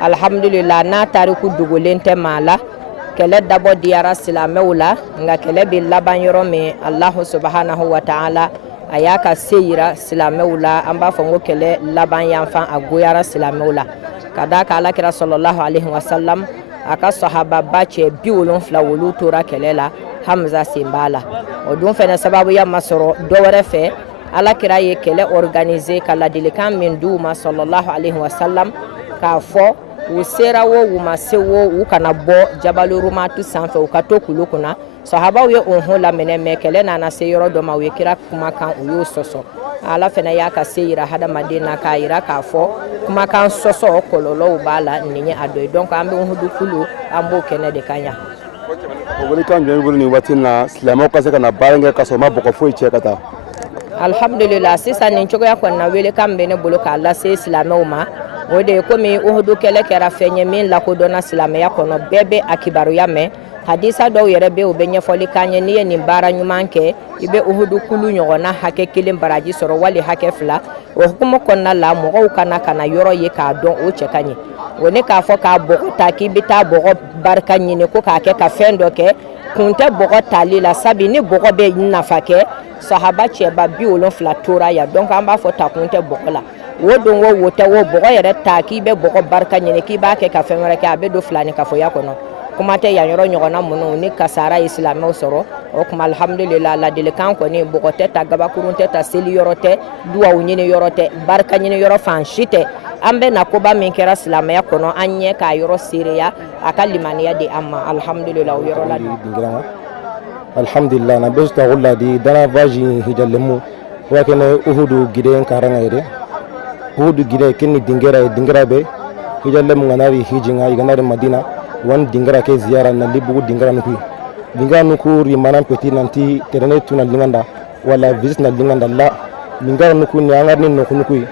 alhamdulillah n'a tariku dogolen tɛ maa la kɛlɛ dabɔ diyara silamɛw la nka kɛlɛ bɛ laban yɔrɔ min Allahu subhanahu wa ta'ala a y'a ka se yira silamɛw la an b'a fɔ n ko kɛlɛ laban yanfan a goyara silamɛw la ka d'a kan alakira sallallahu alaihi wasallam a ka sahababa cɛ 70 olu tora kɛlɛ la Hamza sen b'a la o dun fɛnɛ sababuya ma sɔrɔ dɔwɛrɛ fɛ alakira ye kɛlɛ organiser ka ladilikan min d'u ma sallallahu alaihi wasallam k'a fɔ u sera wo u ma se wo u kana bɔ Jabalu Rumatu sanfɛ u ka to kulu kunna sahabaw ye onho laminɛ mɛ kɛlɛ nana se yɔrɔ dɔ ma u ye kira kumakan u y'o sɔsɔ ala fɛnɛ y'a ka se yira hadamaden na k'a yira k'a fɔ kumakan sɔsɔ kɔlɔlɔw b'a la nin ye a dɔ ye donc an bɛ Uhudu kulu an b'o kɛnɛ de kan yan o wele kan jumɛn bolo nin waati na silamɛw ka se ka na baara kɛ ka sɔrɔ ma bɔgɔ foyi cɛ ka taa alhamdulillah sisan nin cogoya kɔni na wele kan bɛ ne bolo k'a lase silamɛw ma o de ye komi Uhudu kɛlɛ kɛra fɛn ye min lakodɔnna silamɛya kɔnɔ bɛɛ bɛ a kibaruya mɛn hadisa dɔw yɛrɛ bɛ u bɛ ɲɛfɔli k'an ye n'i ye nin baara ɲuman kɛ i bɛ Uhudu kulu ɲɔgɔnna hakɛ 1 baraji sɔrɔ wali hakɛ 2 o hukumu kɔnɔna la mɔgɔw kana yɔrɔ ye k'a dɔn o cɛ ka ɲɛ o ne k'a fɔ k'a bɔgɔ ta k'i bɛ taa bɔgɔ barika ɲini ko k'a kɛ ka fɛn dɔ kɛ kun tɛ bɔgɔ tali la sabi ni bɔgɔ bɛ nafa kɛ sahaba cɛba 70 tora yan donc an b'a fɔ ta kun tɛ bɔgɔ la wo don wo tɛ wo bɔgɔ yɛrɛ ta k'i bɛ bɔgɔ barika ɲini k'i b'a kɛ ka fɛn wɛrɛ kɛ a bɛ don filani kafoya kɔnɔ kuma tɛ yan yɔrɔ ɲɔgɔnna minnu ni kasara ye silamɛw sɔrɔ o kuma alhamdulillah ladilikan kɔni bɔgɔ tɛ ta gabakurun tɛ ta seli yɔrɔ tɛ duwawu ɲini yɔrɔ tɛ barika ɲini yɔrɔ fan si tɛ an bɛ na koba min kɛra silamɛya kɔnɔ an ɲɛ k'a yɔrɔ seereya a ka limaniya di an ma alhamdulillah o yɔrɔ la alhamdulillah na bɛ ta wala di dana vaji hijallemu wa kene Uhudu giden karanga ire Uhudu gide kenni dingera be hijallemu nganari hijinga iganari Madina wan dingara ke ziyara na libugu dingara nuku rimana peti nanti terene tuna linganda wala visit na linganda la dingara nuku ni angar ni nuku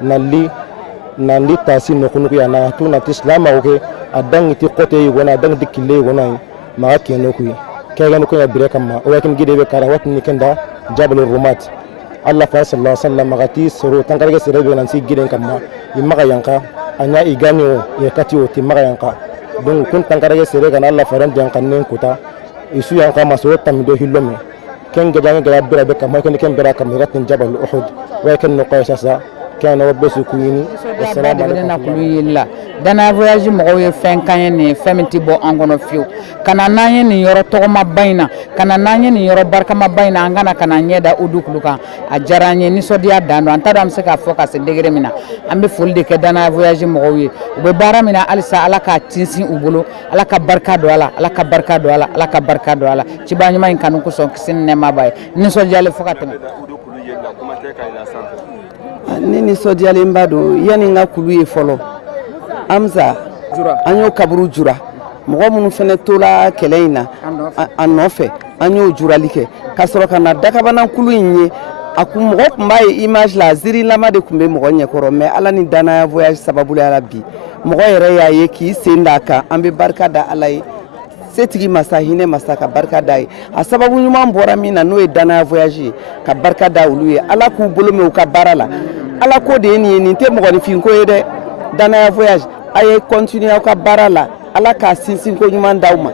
nali tasi nuku ya na tuna tislama oke adang ti kote yona adang dikile yona ma ke nuku kaya nuku ya bireka ma o yakin gide be kara wat ni kenda Jabal Rumat Allah fa sallallahu alaihi wasallam magati suru tangarge serebe nanti gide kamma imaga yanka anya igani o yakati o timaga yanka donc kun tankarage sere kana Allah faran jan kannen kuta isu yang kama so tamido hilome ken gajange ga bira be kama ken bira kam ratin Jabal Uhud wa ken no qaysasa kana wabesu kuyini assalamu alaikum dana voyage mo ye fen kan ni femiti bo angono fiu kana nanye ni yoro togoma bayna kana nanye ni yoro barkama bayna angana kana nyeda udukuluka a jaranye ni sodia dano antadam se ka focus degre mina ambe fulde ke dana voyage mo ye be bara mina alisa alaka tinsin ubulu alaka barka do ala alaka barka do ala alaka barka do ala ci bañu may kanu ko so kisin ne mabay ni sodia le fokatama ni nisɔndiyalen ba don yani n ka kulu ye fɔlɔ Hamza an y'o kaburu jura mɔgɔ minnu fana tola kɛlɛ in na a nɔfɛ an y'o jurali kɛ ka sɔrɔ ka na Dakabana kulu in ye a kun mɔgɔ tun b'a ye image la zirilama de tun bɛ mɔgɔ ɲɛkɔrɔ mais ala ni danaya voyage sababu la ala bi mɔgɔ yɛrɛ y'a ye k'i sen d'a kan an bɛ barika da ala ye setigi masa hinɛ masa ka barika da ye a sababu ɲuman bɔra min na n'o ye danaya voyage ye ka barika da olu ye ala k'u bolo mɛn u ka baara la ala ko de ye nin ye nin tɛ mɔgɔninfin ko ye dɛ danaya voyage a ye continuer aw ka baara la ala k'a sinsin ko ɲuman d'aw ma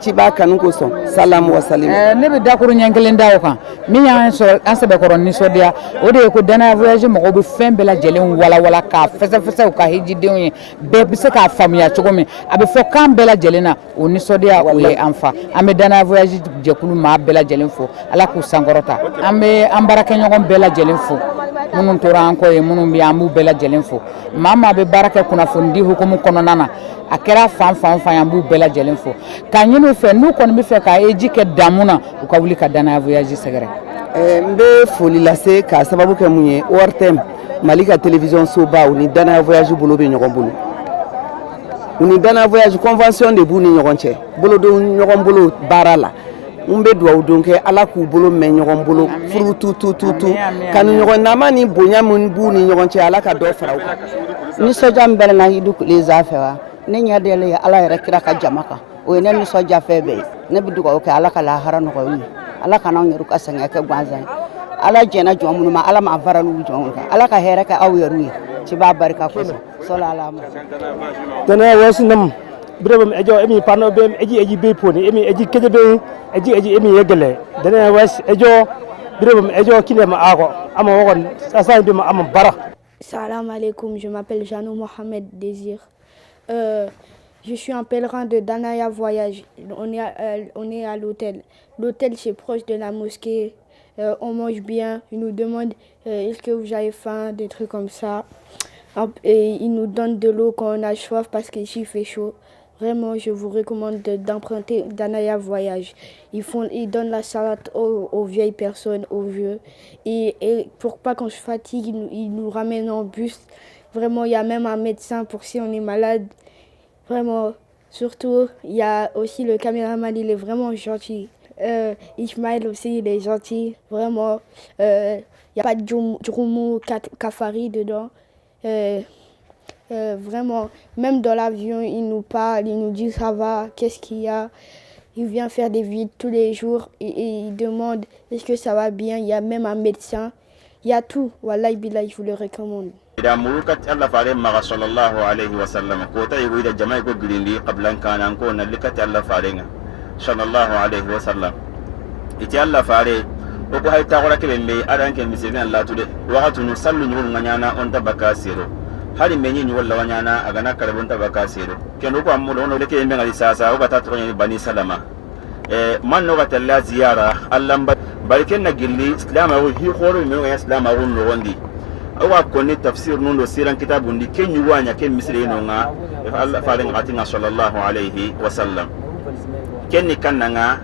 ci b'a kanu kosɔn salamu wa salim ne bɛ dakuru ɲɛ kelen da o kan min y'an sɔrɔ an sɛbɛkɔrɔ nisɔndiya o de ye ko danaya voyage mɔgɔw bɛ fɛn bɛɛ lajɛlen walawala k'a fɛsɛfɛsɛ u ka hijidenw ye bɛɛ bɛ se k'a faamuya cogo min a bɛ fɔ kan bɛɛ lajɛlen na o nisɔndiya o ye an fa an bɛ danaya voyage jɛkulu maa bɛɛ lajɛlen fo ala k'u sankɔrɔta an bɛ an baarakɛɲɔgɔn bɛɛ lajɛlen fo minnu tora an kɔ ye minnu bɛ an b'u bɛɛ lajɛlen fo maa maa bɛ baara kɛ kunnafonidi hukumu kɔnɔna na a kɛra fan fan fan an b'u bɛɛ lajɛlen fo k'a ɲini u fɛ n'u kɔni bɛ fɛ ka eji kɛ damu na u ka wuli ka Danaya Voyage sɛgɛrɛ. n bɛ foli lase k'a sababu kɛ mun ye ORTM Mali ka télévision soba u ni Danaya Voyage bolo bɛ ɲɔgɔn bolo u ni Danaya Voyage convention de b'u ni ɲɔgɔn cɛ bolodon ɲɔgɔn bolo baara la n bɛ dugawu don kɛ Ala k'u bolo mɛn ɲɔgɔn bolo furu tutu ka ni ɲɔgɔn nama ni bonya min b'u ni ɲɔgɔn cɛ Ala ka dɔ fara u kan. Nisɔndiya min bɛ na Idu Leza fɛ wa ne ɲɛ deli Ala yɛrɛ kira ka jama kan o ye ne nisɔndiya fɛn bɛɛ ye ne bɛ dugawu kɛ Ala ka lahara nɔgɔya u ye Ala kana anw yɛrɛ ka sɛgɛn kɛ gansan ye Ala jɛna jɔn minnu ma Ala ma fara n'u jɔn kan Ala ka hɛrɛ kɛ aw yɛrɛ ye ci b'a barika kosɛbɛ sɔla Ala ma. Danaya Voyage nam birabam ejo emi pano be eji be poni emi eji keje be eji emi yegele Danaya Voyage ejo birabam ejo kilema ako ama won asan be ma am bara. Salam alaikum, je m'appelle Janou Mohamed Désir. Je suis un pèlerin de Danaya Voyage. On est à l'hôtel. L'hôtel c'est proche de la mosquée. On mange bien. Ils nous demandent est-ce que vous avez faim, des trucs comme ça. Et ils nous donnent de l'eau quand on a soif parce qu'ici il fait chaud. Vraiment, je vous recommande d'emprunter Danaya Voyage. Ils donnent la salade aux vieilles personnes, aux vieux. Et pour pas qu'on se fatigue, ils nous ramènent en bus. Vraiment, il y a même un médecin pour si on est malade. Vraiment, surtout, il y a aussi le caméraman, il est vraiment gentil. Ismaël aussi, il est gentil. Vraiment, il n'y a pas de Djoumou Kafari dedans. Vraiment, même dans l'avion, il nous parle, il nous dit ça va, qu'est-ce qu'il y a. Il vient faire des visites tous les jours et il demande est-ce que ça va bien. Il y a même un médecin. Il y a tout. Wallahi billahi, je vous le recommande. إذا ملكت الله فارم مع صلى الله عليه وسلم كوتا يقول إذا جماعة قليلي قبل أن كان أنكون لكت الله فارم صلى الله عليه وسلم إتي الله فارم وكو هاي تاغورا كبير أران كم مسلمين الله تولي وقت نصلي نقول نانا أنت بكاسيرو هذه مني نقول لو نانا أغنى كرب أنت بكاسيرو كانوا كم مولون ولكن يمين على ساسا وبتاترون بني سلامة من نوقت الله زيارة الله باركنا جلي إسلام أو هي خورو من إسلام أو نوندي awa koni tafsir nundo siran kitabu ndi kenyu wanya ken misri nonga Allah faring atinga sallallahu alayhi wa sallam kenni kannanga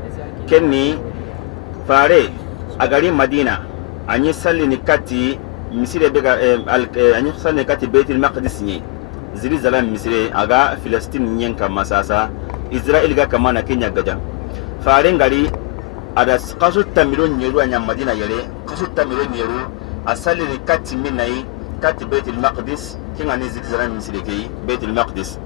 kenni fare agari Madina anyi salli ni kati misri bega anyi salli ni kati Baitul Maqdis ni Jerusalem misri aga Palestine nyenka masasa Israel ga kamana Kenya gaja fare ngari ada qasu tamilon nyeru anya Madina yele qasu tamilon nyeru asali ni kati minai kati Baitul Maqdis kinga ni Jerusalem misriki Baitul Maqdis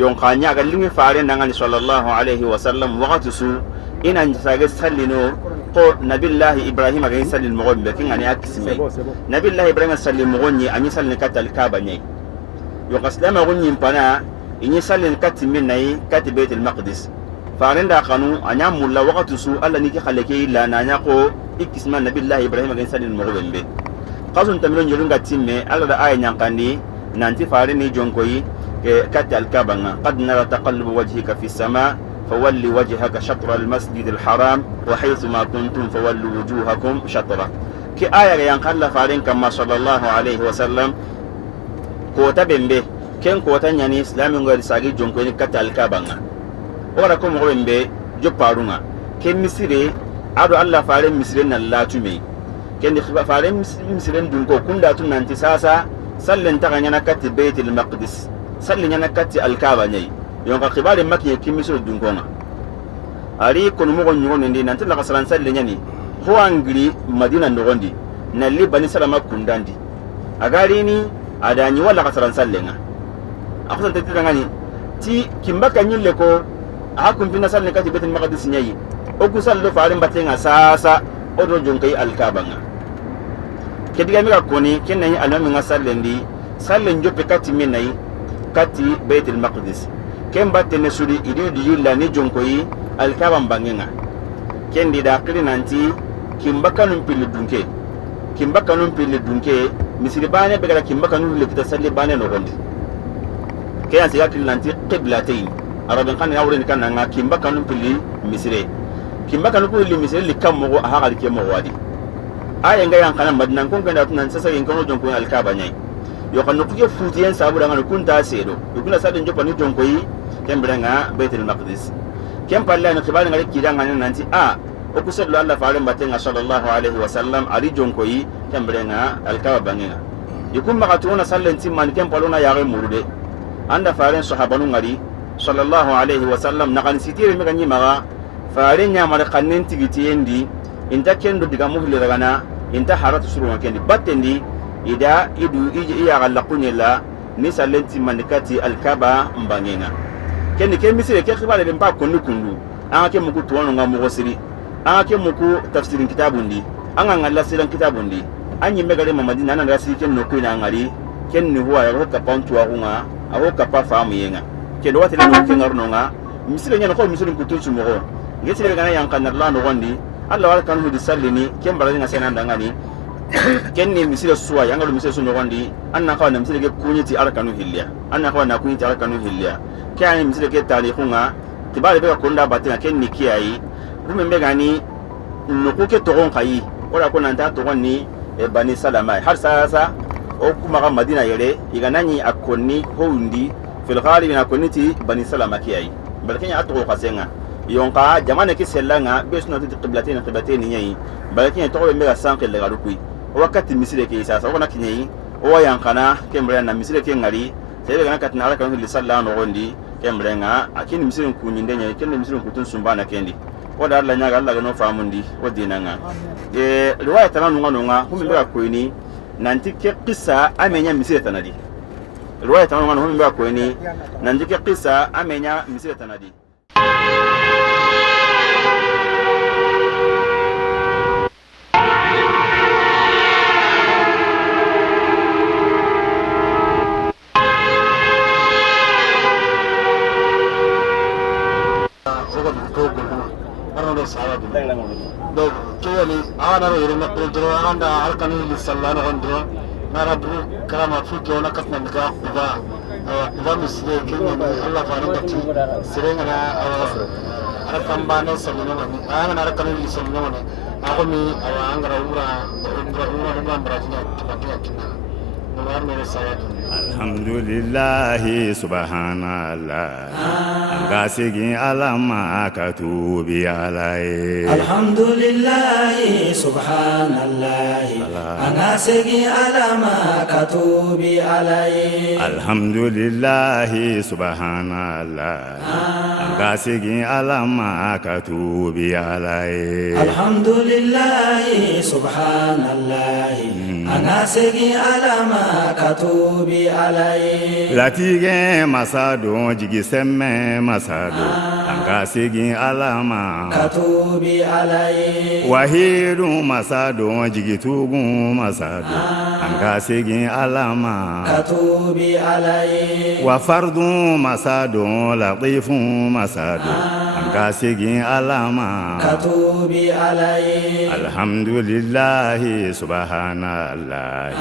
yon khanya ga lingi fare nangani sallallahu alayhi wa sallam waqtu su ina nsaga sallino ko nabillahi Ibrahim ga sallil mogombe kinga ni akisme nabillahi Ibrahim sallil mogonyi anyi sallil kati al-Kaaba nyai yon qaslama gonyi mpana inyi sallil kati minai kati Baitul Maqdis fare nda kanu anya mulla waqtu su alla ni ki khaleke illa nanya ko ikisma nabillahi Ibrahim ga sallil mogombe qasun tamilon yulunga timme alla da aya nyankandi nanti fare ni jonkoyi ke kati al-Kaaba qad nara taqallubu wajhika fi as-sama fawalli wajhaka shatra al-masjid al-haram wa haythu ma kuntum fawallu wujuhakum shatra ki aya yankalla fare kama sallallahu alayhi wa sallam ko tabembe ken ko tanyani islamin ngari sagi jonkoyi kati al-Kaaba ora ko mo bembe joparunga ken misire ado alla fare misire na latume kendi khiba fare misren dun ko kunda tun nanti sasa sallen ta ganya nakati Baitul Maqdis sallen yana nakati al-Kaaba nyai yon ka khibare makki kimisro dun ko nga ari ko mo gon nyon ndi nanti la kasalan sallen nyani ho angri Madina ndogondi na libani salama kundandi agari ni adani wala kasalan sallen nga akusan tati ngani ti kimbaka nyille ko hakun pina sallen kati Baitul Maqdis nyai o ku sallo fare mbatenga sasa odo jonkai al-Kaaba nga kediga mi ka koni ken nayi almami nga sallendi sallen joppe kati minai kati Baitul Maqdis ken batte ne sudi idi yilla ni jonkoyi al-Kaaba bangenga ken di da kri nanti kimbaka num pili dunke misiri bane be gara kimbaka num le kita salle bane no gondi ken asiga kri nanti qiblatayn araben kan yawren kan nga kimbaka num pili misire kimbaka num pili misire likam mo ha ga ke mo wadi aya nga yang kana madina kon kanda tunan sasa yin kono jonko alkaba nyai yo kan nuke futi en sabu danga kun ta sedo yo kuna sadin jopa ni jonko yi kembrenga baitul maqdis kem palla na kibali ngari kidanga nanti o kusadlu Allah faare mbatenga sallallahu alaihi wasallam ari jonko yi kembrenga alkaba bangenga yikum makatuna sallan timman kem palona yare murude anda faaren sahabanu ngari sallallahu alaihi wasallam na kan sitire mi ganyi maga faaren nya mara kannen tigiti endi inta kendo diga muhli ragana inta haratu suru kendi battendi ida idu iya galla kunyela ni sallan timman kati alkaba mbangenga kendi kemisire ke khibale be mpa konnu kundu anga ke muku tuwano ngamu gosiri anga ke muku tafsirin kitabundi anga ngalla siran kitabundi anyi megale mamadina nan rasi ken no kuina ngari ken ni huwa ya ka pantu wa hunga aho ka pa famu yenga ke do watela no ken ngarno nga misile nyana ko misile kutun sumo ngesile gana yang kanar la no gondi Allah wal kan hudi sallini ken balani ngasena ndangani ken ni misile suwa yang lo misile suno gondi anna ka na misile ke kunyiti arkanu hilya anna ka na kunyiti arkanu hilya kani misile ke tarikhunga tibale be ko nda batina ken ni kiyai rumembe gani no ko ke togon kai ora ko nanta togon ni bani salama har sasa o kuma ga madina yare iganani akonni houndi fil ghalib na konniti bani salama kiyai balkanya atko kasenga yonka jamana ki sellanga besno ti qiblatain nyai balkanya to be mega sanke le garukui wakati misire ke sasa ko nakinyai o yankana kembre na misire ke ngari sebe gana katina ala kan li sallallahu gondi kembre nga akini misire kunyinde nyai kende misire kutun sumbana kendi wada Allah nyaga Allah no famundi wadinanga riwaya tananu nganonga humbe ko ni nanti ke qissa amenya misire tanadi riwaya tananu ngano humbe ko ni nanti ke qissa amenya misire tanadi donc kewani ana ro yirna pedro anda alkanu sallallahu gondro narabu kama fuki ona katna nika kuba misle kinni Allah farangati sirengana arakambane sallallahu ni ana arakanu sallallahu ni akomi angara ura brajina tukatina alhamdulillah subhanallah angasigi alama katubi alai alhamdulillah subhanallah angasigi alama katubi alai alhamdulillah subhanallah angasigi alama katubi alai alhamdulillah subhanallah angasigi alama katubi alai latige masado jigi semme masado angasigi alama katubi alai wahidu masado jigi tugu masado angasigi alama katubi alai wa fardu masado latifu masado angasigi alama katubi alai alhamdulillah subhanallah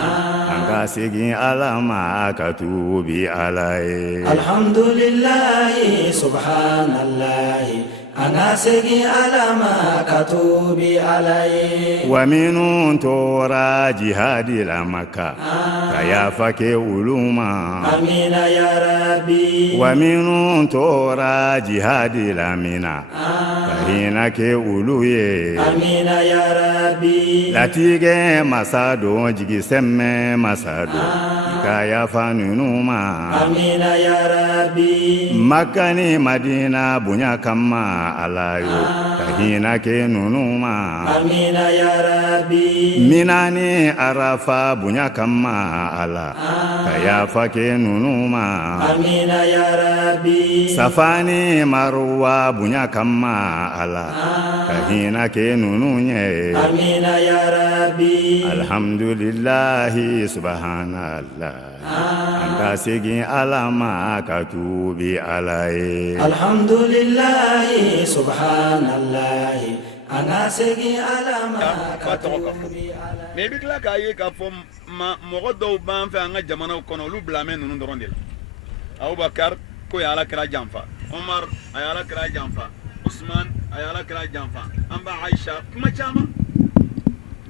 angasigi alama katubi alai alhamdulillah subhanallah angasigi alama katubi alai wa minun tora jihadi la maka kaya fake uluma amina ya rabbi wa minun tora jihadi la mina kahina ke uluye amina ya rabbi latige masado jigi semme masado kaya fanunuma amina ya rabbi makani madina bunya kama alayo kahina ke nunuma amina ya rabbi minani arafa bunya kama ala kaya fake nunuma amina ya rabbi safani marwa bunya kama ala kahina ke nununye amina ya rabbi alhamdulillah subhanallah angasigi alama katubi alai alhamdulillah subhanallah angasigi alama katubi alai mais bikla ka ye ka fo mogo dɔw b'an fɛ an ka jamanaw kɔnɔ olu bilamɛ ninnu dɔrɔn de la Abubakar ko ye Ala kira janfa Omar a ye Ala kira janfa Usman a ye Ala kira janfa an ba Aisha kuma caman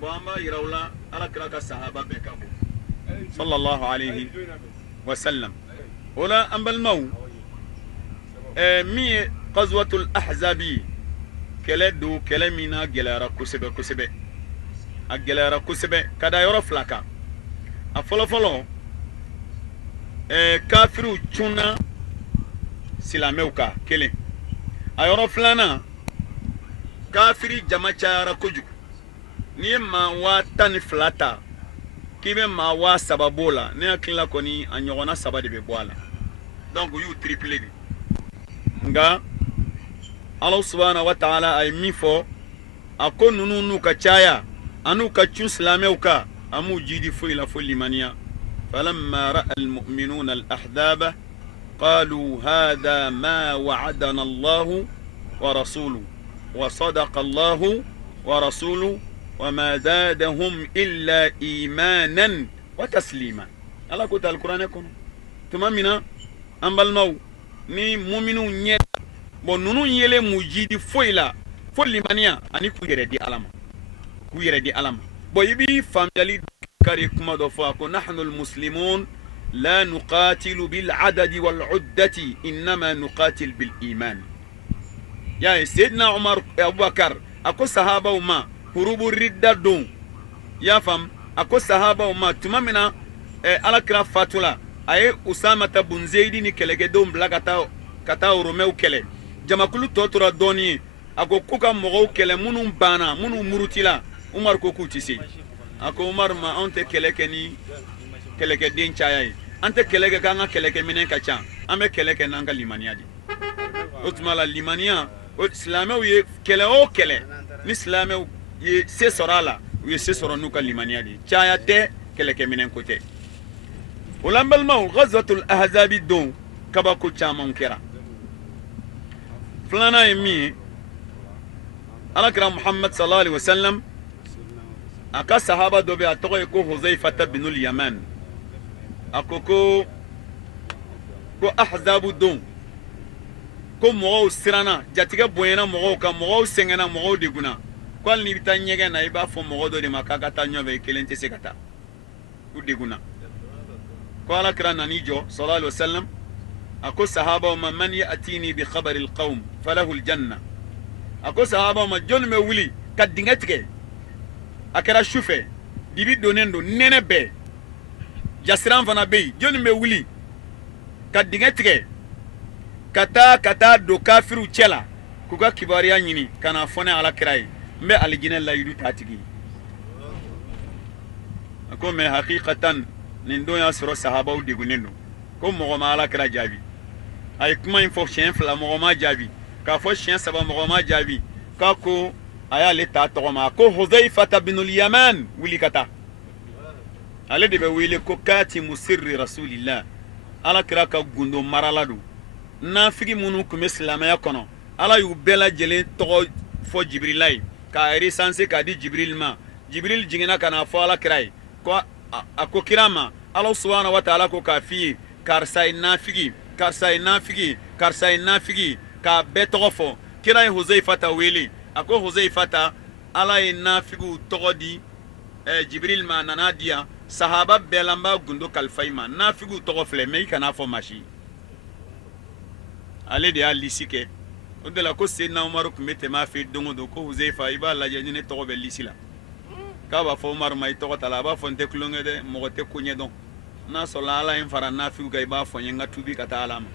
boamba yirawla ala kira ka sahaba be kabo sallallahu alayhi wa sallam wala ambal maw mi qazwatul ahzabi kele du kele mina gelara kusebe kusebe a gelara kusebe kada yoro flaka a folo kafiru chuna silameuka kele a yoro flana kafiri jama chara koju ni ma wa tan flata kibe ma wa sababola ne akila koni anyogona sabade be boala donc you triplé nga Allah subhanahu wa ta'ala ay mifo akon nunu ka chaya anu ka chun islameuka amu jidi fo ila fo limania falamma ra'a almu'minuna al-ahzaba qalu hadha ma wa'adana Allah wa rasuluhu wa sadaqa Allah wa rasuluhu وما زادهم إلا إيمانا وتسليما الله قلت القرآن يكون تمامنا أمبال نو ni muminu nye bon nunu yele mujidi foila foli mania ani ku yere di alama bo yibi family kari kuma do fa ko nahnu almuslimun la nuqatilu bil adad wal uddati inma nuqatil bil iman ya sayyidina umar abubakar ako sahaba uma hurubu ridda don ya fam ako sahaba uma tumamina ala kira fatula aye usama tabun zaidi ni kelege dom blagata kata romeu kele jamakulu totora doni ako kuka mogo kele munu bana munu murutila umar ko kutisi ako umar ma ante keleke ni keleke din chayai ante keleke kanga keleke minen kacha ame keleke nanga limania di otmala limania o islameu ye kele o kele ni islameu ye se sorala ye se soronuka limania di chaya te keleke minen kote ولما المو غزوة الأحزاب الدون كباكو تشامون كرا فلانا يمي على كرام محمد صلى الله عليه وسلم أكا صحابة دوبي أتوقع يكو حذيفة بن اليمان أكو كو أحزاب الدون كو مغو سرانا جاتيكا بوينا مغو كا مغو سنغنا مغو ديغونا كوال نيبتا نيغا نايبا فو مغو دو دي مكاكا تانيو بيكيلين تسيكتا وديغونا قال كران نيجو صلى الله عليه وسلم أقول صحابة من يأتيني بخبر القوم فله الجنة أقول صحابة ما جون مولي كدينتك أكرا شوفه ديبي دونندو نينبه جسران فنا بي جون مولي كدينتك كتا دو كافر وچلا كوكا كباريا نيني كان فوني على كراي مبي على جنة لا يدو تاتيكي أقول من حقيقة nindo ya soro sahaba u digunendo ko mogo ma ala kra jabi ay kuma info chien fla mogo ma jabi ka fo chien saba mogo ma jabi ka ko aya le ta to ma ko huzaifa bin al-yaman wili kata ale de be wili ko kati musirri rasulillah ala kra ka gundo maraladu na figi munu kum islam ya kono ala yu bela jele to fo jibrilay ka eri sanse ka di jibril ma jibril jingina kana fo ala krai ko ako kirama Allah subhanahu wa ta'ala ko kafi karsay nafigi ka betofo kiray Huzaifata wili ako Huzaifata ala nafigu togodi Jibril ma nanadia sahaba belamba gundo kalfaima nafigu togofle me kana fo mashi ale de alisike odela ko Seydina Umar ko mete ma fi dongo ko Huzaifa iba la jeni togobe lisila kaba fo Umar may togo tala ba fonte klonge de mo te kunye don na sola ala en fara na fi ga iba fo nyenga tubi kata alama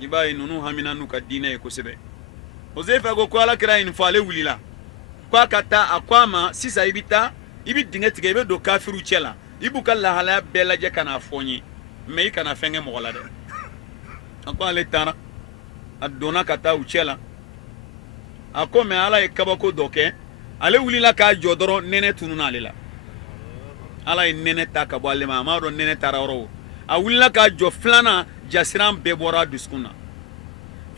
iba inunu hamina nu ka dina e ko sebe Huzaifa go ko ala kira in fale wulila kwa kata akwama sisa ibita ibi dingeti ga ibe do kafiru chela ibu kala hala bela je kana fonyi me kana fenge mo wala de akwa le tara adona kata uchela akome ala e kabako doke ale wulila ka jodoro nene tununa alela ala e nene taka boale ma do nene tararo a wulila ka jo flana jasiran bebora duskuna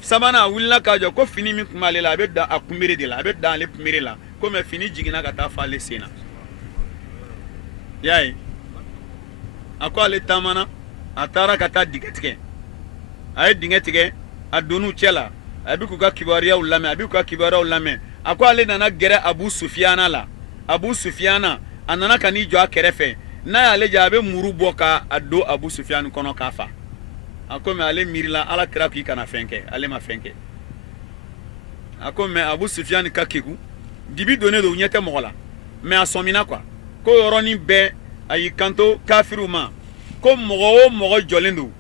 sabana wulila ka jo ko fini mi kuma alela be da akumire de la be da le kumire la ko me fini jigina ka ta fale sena yayi akwa le tamana atara kata digetike ay dingetike adonu chela abiku ka kibariya ulame abiku ka kibariya ulame akwa le nana gere Abu Sufyan la Abu Sufyana a nana ka n'i jɔ a kɛrɛfɛ n'a y'ale jɛ a bɛ muru bɔ k'a don Abu Sufyan kɔnɔ k'a fa a ko mais ale miirila ala kira k'i kana fɛn kɛ ale ma fɛn kɛ a ko mais Abu Sufyan ka kegu dibi donnen don ɲɛ tɛ mɔgɔ la mais a sɔmina quoi ko yɔrɔnin bɛɛ a y'i kanto kafiru ma ko mɔgɔ o mɔgɔ jɔlen don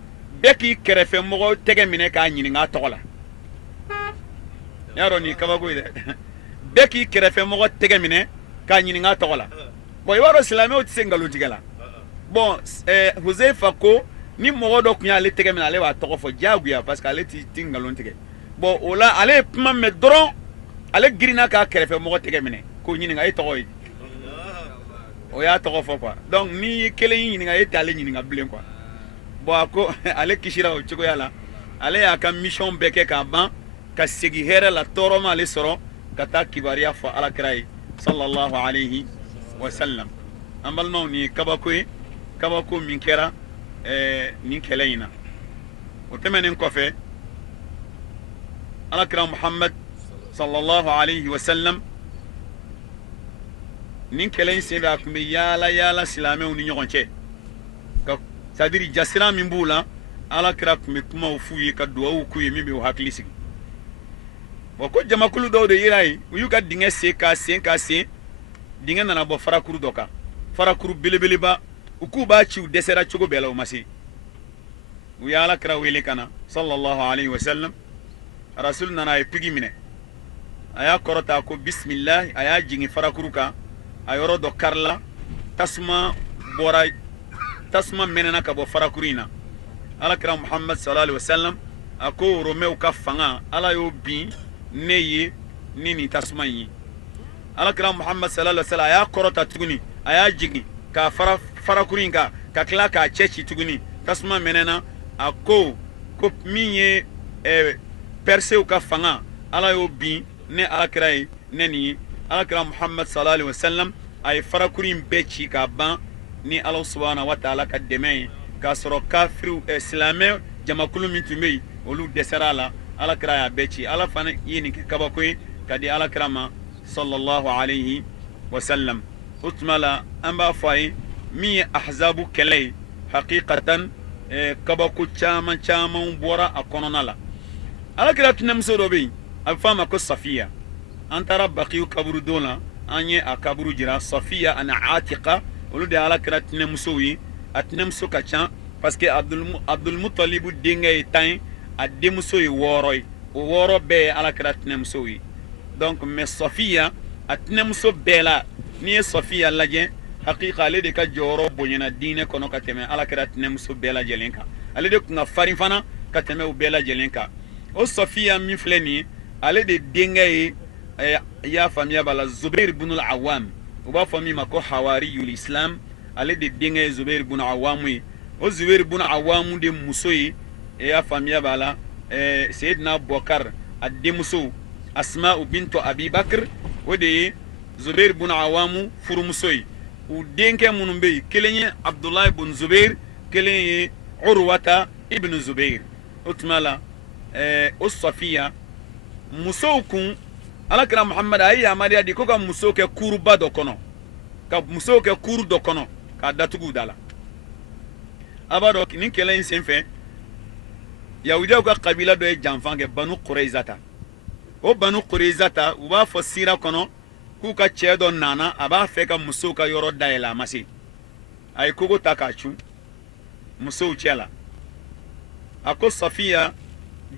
bɛɛ k'i kɛrɛfɛ mɔgɔ tɛgɛ minɛ k'a ɲininka a tɔgɔ la y'a dɔn nin kabako ye dɛ bɛɛ k'i kɛrɛfɛ mɔgɔ tɛgɛ minɛ k'a ɲininka a tɔgɔ la bon i b'a dɔn silamɛw tɛ se nkalontigɛ la bon Huzaifa ko ni mɔgɔ dɔ tun y'ale tɛgɛ minɛ ale b'a tɔgɔ fɔ diyagoya parce que ale ti nkalon tigɛ bon o la ale ye kuma mɛn dɔrɔn ale girinna k'a kɛrɛfɛ mɔgɔ tɛgɛ minɛ k'o ɲininka e tɔgɔ ye o y'a tɔgɔ fɔ quoi donc ni kelen y'i ɲininka e tɛ ale ɲininka bilen quoi bon a ko ale kisira o cogoya la ale y'a ka mission bɛɛ kɛ k'a ban ka segin hɛrɛ la tɔɔrɔ ma ale sɔrɔ ka taa kibaruya fɔ alakira ye sallallahu alayhi wa sallam an balimaw nin ye kabako ye kabako min kɛra nin kɛlɛ in na o tɛmɛnen kɔfɛ alakira Muhammad sallallahu alayhi wa sallam nin kɛlɛ in senfɛ a tun bɛ yaala yaala silamɛw ni ɲɔgɔn cɛ ka c'est à dire jasira min b'u la alakira tun bɛ kumaw f'u ye ka duwawu k'u ye min bɛ u hakili sigi bon ko jamakulu dɔw de yera ye u y'u ka dingɛ sen k'a sen dingɛ nana bɔ farakuru dɔ kan farakuru belebeleba u k'u b'a ci u dɛsɛra cogo bɛɛ la u ma se u ye alakira wele ka na sallallahu alayhi wa sallam rasul nana a ye pigi minɛ a y'a kɔrɔta ko bismillah a y'a jigin farakuru kan a yɔrɔ dɔ karila tasuma mɛnɛna ka bɔ farakuru in na alakira Muhammad sallallahu alayhi wa sallam a ko romɛw ka fanga ala y'o bin ne ye ni nin tasuma in ye alakira Muhammad sallallahu alayhi wa sallam a y'a kɔrɔta tuguni a y'a jigin k'a fara farakuru in kan ka tila k'a cɛ ci tuguni tasuma mɛnɛna a ko min ye persew ka fanga ala y'o bin ne alakira ye ne nin ye alakira Muhammad sallallahu alayhi wa sallam a ye farakuru in bɛɛ ci k'a ban ni ala subhanahu wa ta'ala ka dɛmɛ ye k'a sɔrɔ kafiru silamɛ jamakulu min tun bɛ yen olu dɛsɛra a la alakira y'a bɛɛ ci ala fana ye nin kɛ kabako ye ka di alakira ma sallallahu alayhi wa sallam o tuma la an b'a fɔ a ye min ye ahzabu kɛlɛ ye hakikatan kabako caman caman bɔra a kɔnɔna la alakira tɛnɛmuso dɔ bɛ yen a bɛ fɔ a ma ko Safiya an taara Bakiyu kaburu don la an ye a kaburu jira Safiya ani Atika olu de ye alakira tɛnɛmusow ye a tɛnɛmuso ka ca parce que Abdulmutalibu denkɛ ye 10 ye a denmuso ye 6 ye o 6 bɛɛ ye alakira tɛnɛmusow ye donc mais Safiya a tɛnɛmuso bɛɛ la n'i ye Safiya lajɛ hakika ale de ka jɔyɔrɔ bonyana diinɛ kɔnɔ ka tɛmɛ alakira tɛnɛmuso bɛɛ lajɛlen kan ale de tun ka farin fana ka tɛmɛ u bɛɛ lajɛlen kan o Safiya min filɛ nin ye ale de denkɛ ye i y'a faamuya b'a la Zubair ibn al-Awwam u b'a fɔ min ma ko Hawariyul Islam ale de denkɛ ye Zubair ibn al-Awwam ye o Zubair ibn al-Awwam de muso ye i y'a faamuya b'a la Seydina Bukar a denmuso Asma'u bintu Abi Bakr o de ye Zubair ibn al-Awwam furumuso ye u denkɛ minnu bɛ yen kelen ye Abdullah ibn Zubair kelen ye Urwata ibn Zubair o tuma la o Safiya musow kun alakira Muhammad a ye yamaruya di ko ka musow kɛ kuruba dɔ kɔnɔ ka musow kɛ kuru dɔ kɔnɔ k'a datugu da la a b'a dɔn nin kɛlɛ in senfɛ yahudiyaw ka kabila dɔ ye janfan kɛ Banu Quraizata o Banu Quraizata u b'a fɔ sira kɔnɔ k'u ka cɛ dɔ nana a b'a fɛ ka musow ka yɔrɔ dayɛlɛ a ma se a ye kogo ta k'a cu musow cɛ la a ko Safiya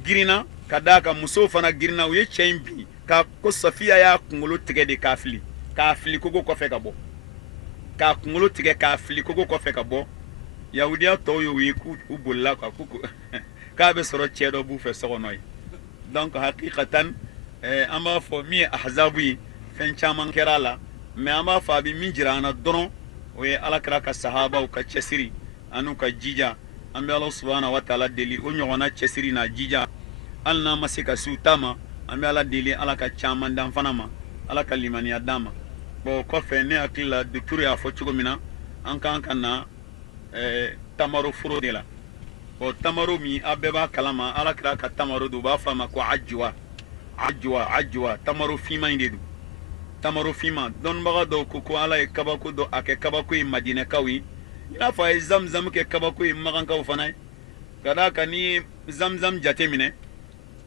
girinna ka d'a kan musow fana girinna u ye cɛ in bin ka ko Safiya y'a kunkolo tigɛ de k'a fili kogo kɔfɛ ka bɔ k'a kunkolo tigɛ k'a fili kogo kɔfɛ ka bɔ yahudiya tɔw y'o ye k'u bolila k'a bɛ sɔrɔ cɛ dɔ b'u fɛ so kɔnɔ ye donc hakikatan an b'a fɔ min ye ahzabu ye fɛn caman kɛra a la mais an b'a fɔ a bɛ min jira an na dɔrɔn o ye alakira ka sahabaw ka cɛsiri an'u ka jija an bɛ ala subhanahu wa ta'ala deli o ɲɔgɔnna cɛsiri n'a jija hali n'an ma se ka se u ta ma an bɛ ala deli ala ka caman dan fana ma ala ka limaniya d'an ma bon o kɔfɛ ne hakili la docteur y'a fɔ cogo min na an kan ka na tamaro foro de la bon tamaro min a bɛɛ b'a kalama alakira ka tamaro don u b'a fɔ a ma ko ajuwa tamaro finman in de don tamaro fima dɔnnibaga dɔw ko ala ye kabako dɔ a kɛ kabako ye madinɛkaw ye i n'a fɔ a ye zamzam kɛ kabako ye magankaw fana ye ka d'a kan n'i ye zamzam jate minɛ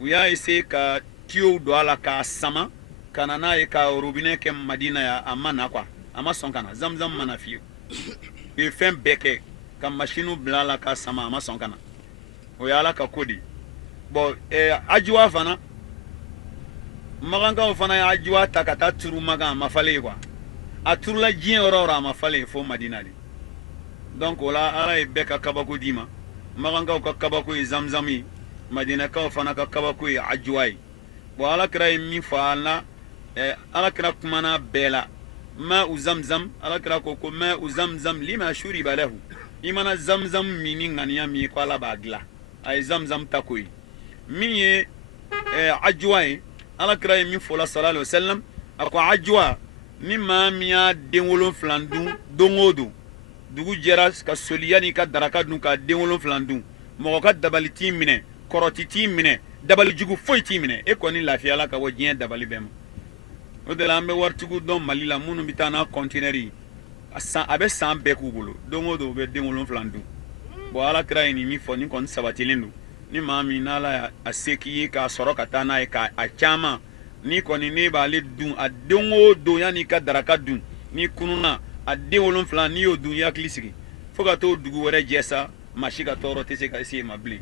u y'a essayer ka tiyow don a la k'a sama ka na n'a ye ka robinet kɛ madina ya a ma na quoi a ma sɔn ka na zamzam ma na fiyewu u ye fɛn bɛɛ kɛ ka machine bila a la k'a sama a ma sɔn ka na o ye ala ka ko de bon ajiwa fana magankaw fana ye ajiwa ta ka taa turu magan a ma falen ye quoi a turula diɲɛ yɔrɔ o yɔrɔ a ma falen fo madina de donc o la ala ye bɛɛ ka kabako d'i ma magankaw ka kabako ye zamzam ye madinakaw fana ka kabako ye ajiwa ye bon alakira ye min fɔ an na alakira kumana bɛɛ la ma u zamzam alakira ko ma u zamzam lima shuriba lahu i mana zamzam min ni ŋaniya min ye ko ala b'a dilan a ye zamzam ta ko ye min ye ajiwa ye alakira ye min fɔ la sallallahu alaihi wasallam a ko ajiwa ni maa min y'a den 7 dun don o don dugu jɛra ka soli yanni ka daraka dun ka den 7 dun mɔgɔ ka dabali t'i minɛ kɔrɔti t'i minɛ dabali jugu foyi t'i minɛ e kɔni lafiyala ka bɔ diɲɛ dabali bɛɛ ma o de la an bɛ waritigiw dɔn mali la minnu bɛ taa n'a conteneur ye a bɛ san bɛɛ k'u bolo don o don u bɛ den 7 dun bon alakira ye nin min fɔ nin kɔni sabatilen don ni maa min n'ala a se k'i ye k'a sɔrɔ ka taa n'a ye k'a caman ni kɔni ne b'ale dun a den o don yanni ka daraka dun ni kununna a den 7 n'i y'o dun i hakili sigi fo ka t'o dugu wɛrɛ jɛ sa maa si ka tɔɔrɔ tɛ se ka se ma bilen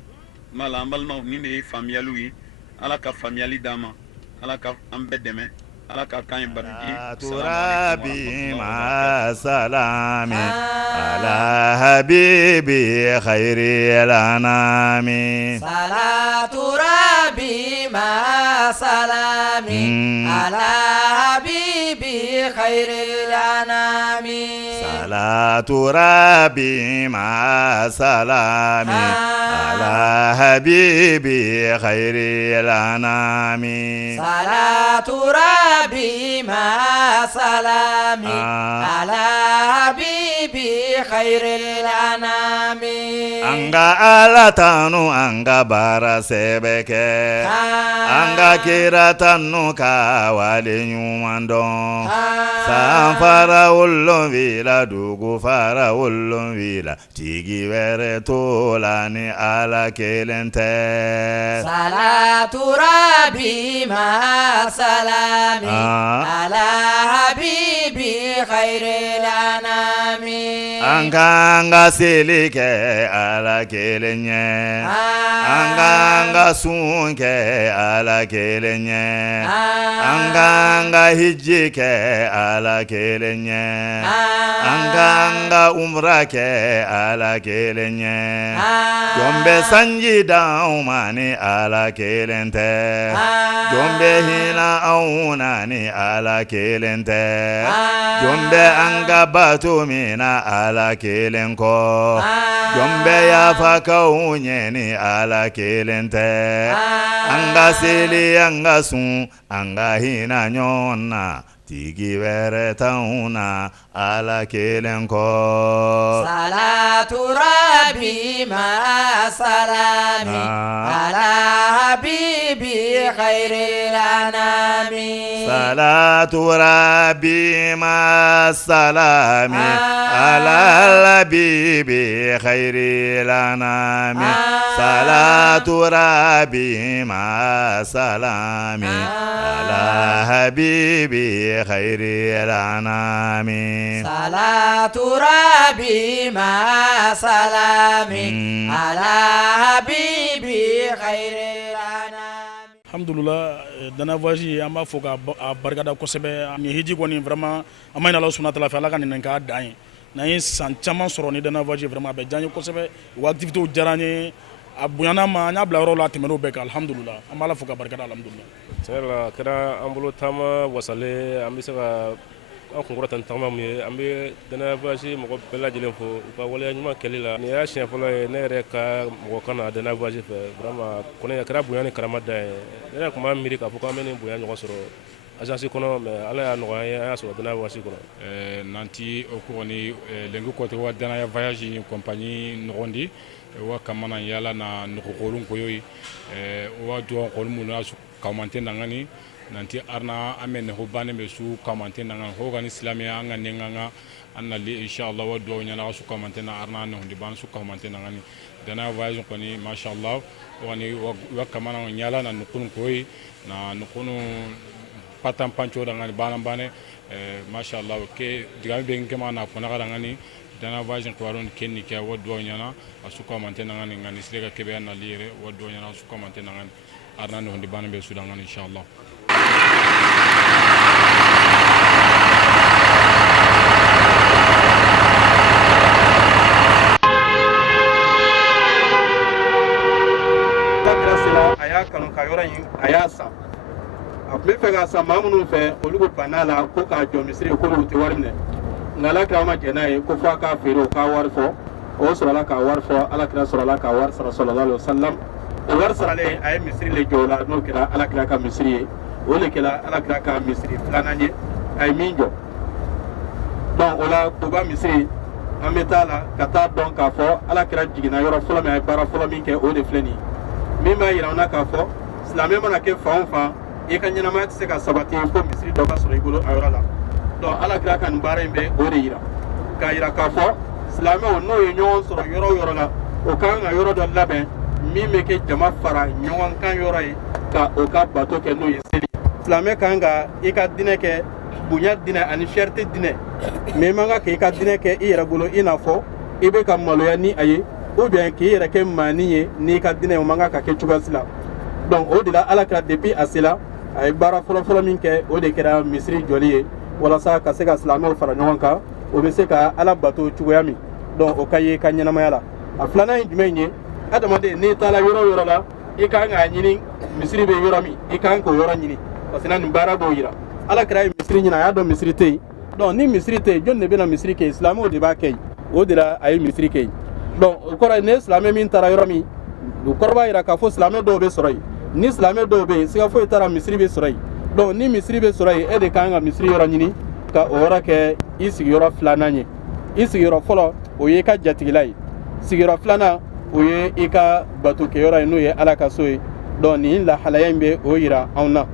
mala an balimaw nin de ye faamuyaliw ye ala ka faamuyali d'an ma ala ka an bɛɛ dɛmɛ ala ka kan ye bariki turabi ma salami ala habibi khairil anami salatu rabbi ma salami ala habibi khairil anami salatu rabbi ma salami ala habibi khairil anami salatu rabbi ma salami ala habibi khairil anami anga ala tanu anga bara sebeke anga kira tanu ka wale nyuman don san fara ullon vila dugu fara ullon vila tigi were tola ni ala kelente salatu rabbi ma salami ala habibi khairil anami anga silike ala kelenye anga sunke ala kelenye anga hijike ala kelenye anga umra ke ala kelenye jombe sanji daumani ala kelente jombe hina auna ni ala kelente jombe anga batu mina ala kelenko jombe ya fakaunye ni ala kelente anga sili anga sun anga hina nyona tigi were tauna ala kelenko salatu rabbi ma salami ala habibi khairil anami salatu rabbi ma salami ala habibi khairil anami salatu rabbi ma salami ala habibi khairil anami salatu rabbi ma salami ala habibi khairil anami alhamdulillah dana voyage an b'a fɔ ka barikada kosɛbɛ ni hiji kɔni vraiment an ma ɲini Ala subahana wataala fɛ Ala ka nin k'a dan ye n'an ye san caman sɔrɔ ni dana voyage vraiment a bɛ diya n ye kosɛbɛ wa activités diyara n ye a bonyana ma an y'a bila yɔrɔ la a tɛmɛn'o bɛɛ kan alhamdulillah an b'a Ala fɔ ka barikada alhamdulillah tiɲɛ yɛrɛ la a kɛra an bolo taama wasalen an bɛ se ka an kunkɔrɔ tan tagama min ye an bɛ dana voyage mɔgɔ bɛɛ lajɛlen fo u ka waleya ɲuman kɛli la nin y'a siɲɛ fɔlɔ ye ne yɛrɛ ka mɔgɔ kan na dana voyage fɛ vraiment kɔni a kɛra bonya ni karama da ye ne yɛrɛ tun b'a miiri k'a fɔ k'an bɛ nin bonya ɲɔgɔn sɔrɔ agence kɔnɔ mais Ala y'a nɔgɔya an ye an y'a sɔrɔ dana voyage kɔnɔ nanti o kɔni lengu kɔtɛ wa dana voyage compagnie nɔgɔndi wa kamana yala na nɔgɔkolon koyo wa jɔn kɔni mun na kawmante nangani nanti arna amen ho bane be su kamante nanga ho gani islamia anga nenganga anna li inshallah wa do nyana su kamante na arna no ndi ban su kamante nanga ni dana voyage ko ni mashallah wani wa kamana nyala na nukun koy na nukunu patam pancho danga bana bane mashallah ke diga be ngema na ko na ngani dana voyage ko waron kenni ke wa do nyana su kamante nanga ni ngani slega kebe na lire wa do nyana su kamante nanga arna no ndi bana be su danga inshallah kanu ka yɔrɔ in a y'a san a tun bɛ fɛ ka san maa minnu fɛ olu ko banna la ko k'a jɔ misiri ko olu tɛ wari minɛ nka alakira ma jɛn n'a ye ko fɔ a k'a feere o k'a wari fɔ o sɔrɔla k'a wari fɔ alakira sɔrɔla k'a wari sara sallallahu alaihi wasallam o wari saralen a ye misiri le jɔ o la n'o kɛra alakira ka misiri ye o de kɛra alakira ka misiri filanan ye a ye min jɔ donc o la Kuba misiri an bɛ taa la ka taa dɔn k'a fɔ alakira jiginna yɔrɔ fɔlɔ min a ye baara fɔlɔ min kɛ o de filɛ nin ye min b'a yira an na k'a fɔ silamɛ mana kɛ fan o fan i ka ɲɛnamaya tɛ se ka sabati fo misiri dɔ ka sɔrɔ i bolo a yɔrɔ la donc alakira ka nin baara in bɛ o de yira k'a yira k'a fɔ silamɛw n'o ye ɲɔgɔn sɔrɔ yɔrɔ o yɔrɔ la o kan ka yɔrɔ dɔ labɛn min bɛ kɛ jama fara ɲɔgɔn kan yɔrɔ ye ka o ka bato kɛ n'o ye seli silamɛ kan ka i ka dinɛ kɛ bonya dinɛ ani fierté dinɛ mais i man kan k'i ka dinɛ kɛ i yɛrɛ bolo i n'a fɔ i bɛ ka maloya ni a ye ou bien k'i yɛrɛ kɛ maani ye n'i ka dinɛ o man kan ka kɛ cogoya si la donc o de la alakira depuis a sela a ye baara fɔlɔ-fɔlɔ min kɛ o de kɛra misiri jɔli ye walasa ka se ka silamɛw fara ɲɔgɔn kan o bɛ se ka ala bato cogoya min donc o ka ye i ka ɲɛnamaya la a filanan ye jumɛn ye adamaden n'i taara yɔrɔ o yɔrɔ la i kan k'a ɲini misiri bɛ yɔrɔ min i kan k'o yɔrɔ ɲini parce que nin baara b'o yira alakira ye misiri ɲini a y'a dɔn misiri tɛ yen donc ni misiri tɛ yen jɔn de bɛna misiri kɛ yen silamɛw de b'a kɛ yen o de la a ye misiri kɛ yen donc o kɔrɔ ye ne silamɛ min taara yɔrɔ min o kɔrɔ b'a yira k'a fɔ silamɛ dɔw bɛ sɔrɔ yen ni silamɛ dɔw bɛ yen siga foyi taara misiri bɛ sɔrɔ yen donc ni misiri bɛ sɔrɔ yen e de kan ka misiri yɔrɔ ɲini ka o yɔrɔ kɛ i sigiyɔrɔ filanan ye i sigiyɔrɔ fɔlɔ o ye i ka jatigila ye sigiyɔrɔ filanan o ye i ka batokɛyɔrɔ ye n'o ye ala ka so ye donc nin lahalaya in bɛ o yira anw na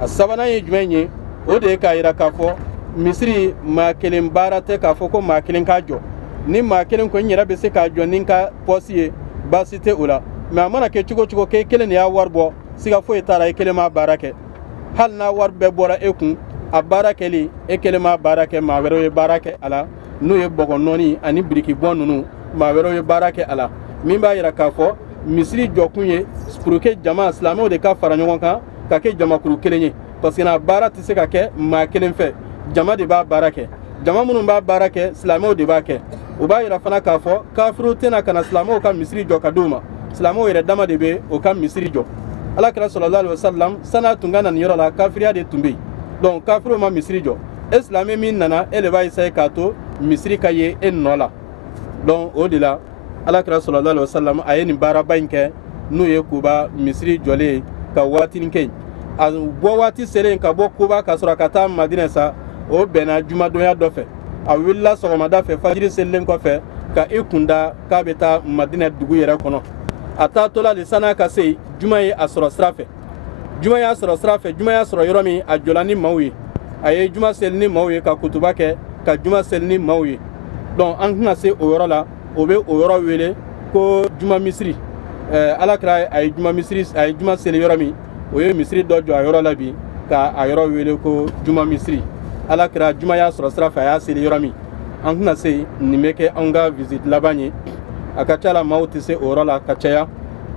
a sabanan ye jumɛn ye o de ye k'a yira k'a fɔ misiri maa kelen baara tɛ k'a fɔ ko maa kelen k'a jɔ ni maa kelen ko n yɛrɛ bɛ se k'a jɔ ni n ka pɔsi ye baasi tɛ o la mais a mana kɛ cogo cogo k'e kelen de y'a wari bɔ siga foyi taara e kelen m'a baara kɛ hali n'a wari bɛɛ bɔra e kun a baara kɛli e kelen m'a baara kɛ maa wɛrɛw ye baara kɛ a la n'o ye bɔgɔ nɔɔni ani biriki bɔn ninnu maa wɛrɛw ye baara kɛ a la min b'a yira k'a fɔ misiri jɔkun ye pour que jama silamɛw de ka fara ɲɔgɔn kan ka kɛ jamakuru kelen ye parce que na baara tɛ se ka kɛ maa kelen fɛ jama de b'a baara kɛ jama minnu b'a baara kɛ silamɛw de b'a kɛ o b'a yira fana k'a fɔ kafiru tɛna ka na silamɛw ka misiri jɔ ka d'u ma silamɛw yɛrɛ dama de bɛ o ka misiri jɔ alakira sallallahu alaihi wasallam san'a tun ka na nin yɔrɔ la kafiriya de tun bɛ yen donc kafiru ma misiri jɔ e silamɛ min nana e de b'a essayer k'a to misiri ka ye e nɔ la donc o de la alakira sallallahu alaihi wasallam a ye nin baaraba in kɛ n'o ye Kuba misiri jɔlen ka waatinin kɛ yen a bɔ waati selen ka bɔ Kuba ka sɔrɔ ka taa Madinɛ sa o bɛnna jumadonya dɔ fɛ a wulila sɔgɔmada fɛ fajiri selilen kɔfɛ ka i kunda k'a bɛ taa Madinɛ dugu yɛrɛ kɔnɔ a taatɔla de san'a ka se juma ye a sɔrɔ sira fɛ juma y'a sɔrɔ sira fɛ juma y'a sɔrɔ yɔrɔ min a jɔla ni maaw ye a ye juma seli ni maaw ye ka kutuba kɛ ka juma seli ni maaw ye donc an tɛna se o yɔrɔ la o bɛ o yɔrɔ wele ko juma misiri alakira a ye juma misiri a ye juma seli yɔrɔ min o ye misiri dɔ jɔ a yɔrɔ la bi ka a yɔrɔ wele ko juma misiri alakira juma y'a sɔrɔ sira fɛ a y'a seli yɔrɔ min an tɛna se nin bɛ kɛ anw ka visite laban ye a ka ca la maaw tɛ se o yɔrɔ la ka caya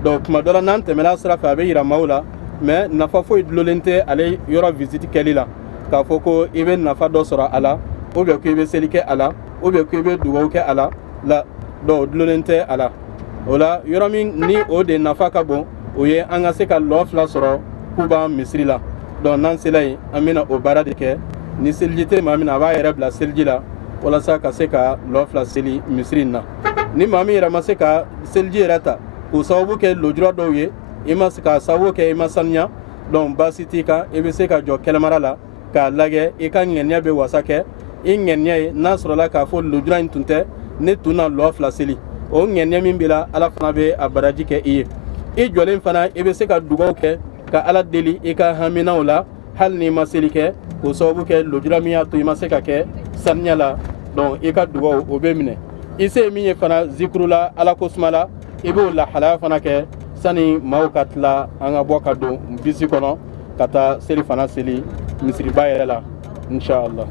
donc tuma dɔ la n'an tɛmɛna sira fɛ a bɛ yira maaw la mais nafa foyi dulolen tɛ ale yɔrɔ visite kɛli la k'a fɔ ko i bɛ nafa dɔ sɔrɔ a la ou bien ko i bɛ seli kɛ a la ou bien ko i bɛ dugawu kɛ a la la donc o dulolen tɛ a la o la yɔrɔ min ni o de nafa ka bon o ye an ka se ka lɔ fila sɔrɔ Kuba misiri la donc n'an sela yen an bɛna o baara de kɛ ni seliji tɛ maa min na a b'a yɛrɛ bila seliji la walasa ka se ka lɔ fila seli misiri in na ni maa min yɛrɛ ma se ka seliji yɛrɛ ta k'o sababu kɛ lojura dɔw ye i ma se ka sababu kɛ i ma sanuya donc baasi t'i kan i bɛ se ka jɔ kɛlɛmara la k'a lajɛ i ka ŋaniya bɛ wasa kɛ i ŋaniya ye n'a sɔrɔla k'a fɔ lojura in tun tɛ ne tun na lɔ fila seli o ŋaniya min b'i la ala fana bɛ a baraji kɛ i ye i jɔlen fana i bɛ se ka dugawu kɛ ka ala deli i ka haminaw la hal ni ma seli kɛ k'o sababu kɛ lojura min y'a to i ma se ka kɛ saniya la donc i ka dugawu o bɛ minɛ i se min ye fana zikuru la ala ko suma la i b'o lahalaya fana kɛ sani maaw ka tila an ka bɔ ka don bisi kɔnɔ ka taa seli fana seli misiriba yɛrɛ la inshallah.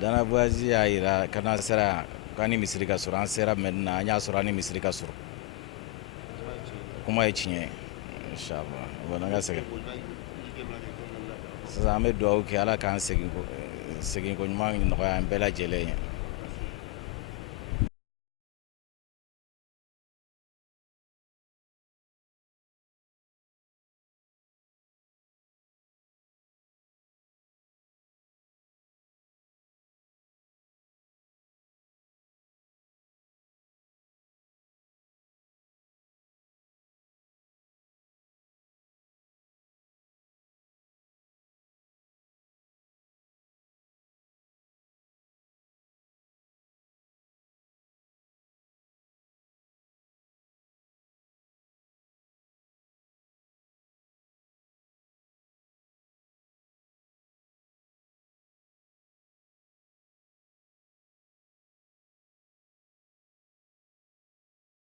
Dana voyage y'a yira kana sera k'an ni misiri ka sɔrɔ an sera maintenant an y'a sɔrɔ an ni misiri ka sɔrɔ kuma ye tiɲɛ ye inshallah bon an ka segin sisan an bɛ dugawu kɛ ala k'an segin ko ɲuman nɔgɔya an bɛɛ lajɛlen ye.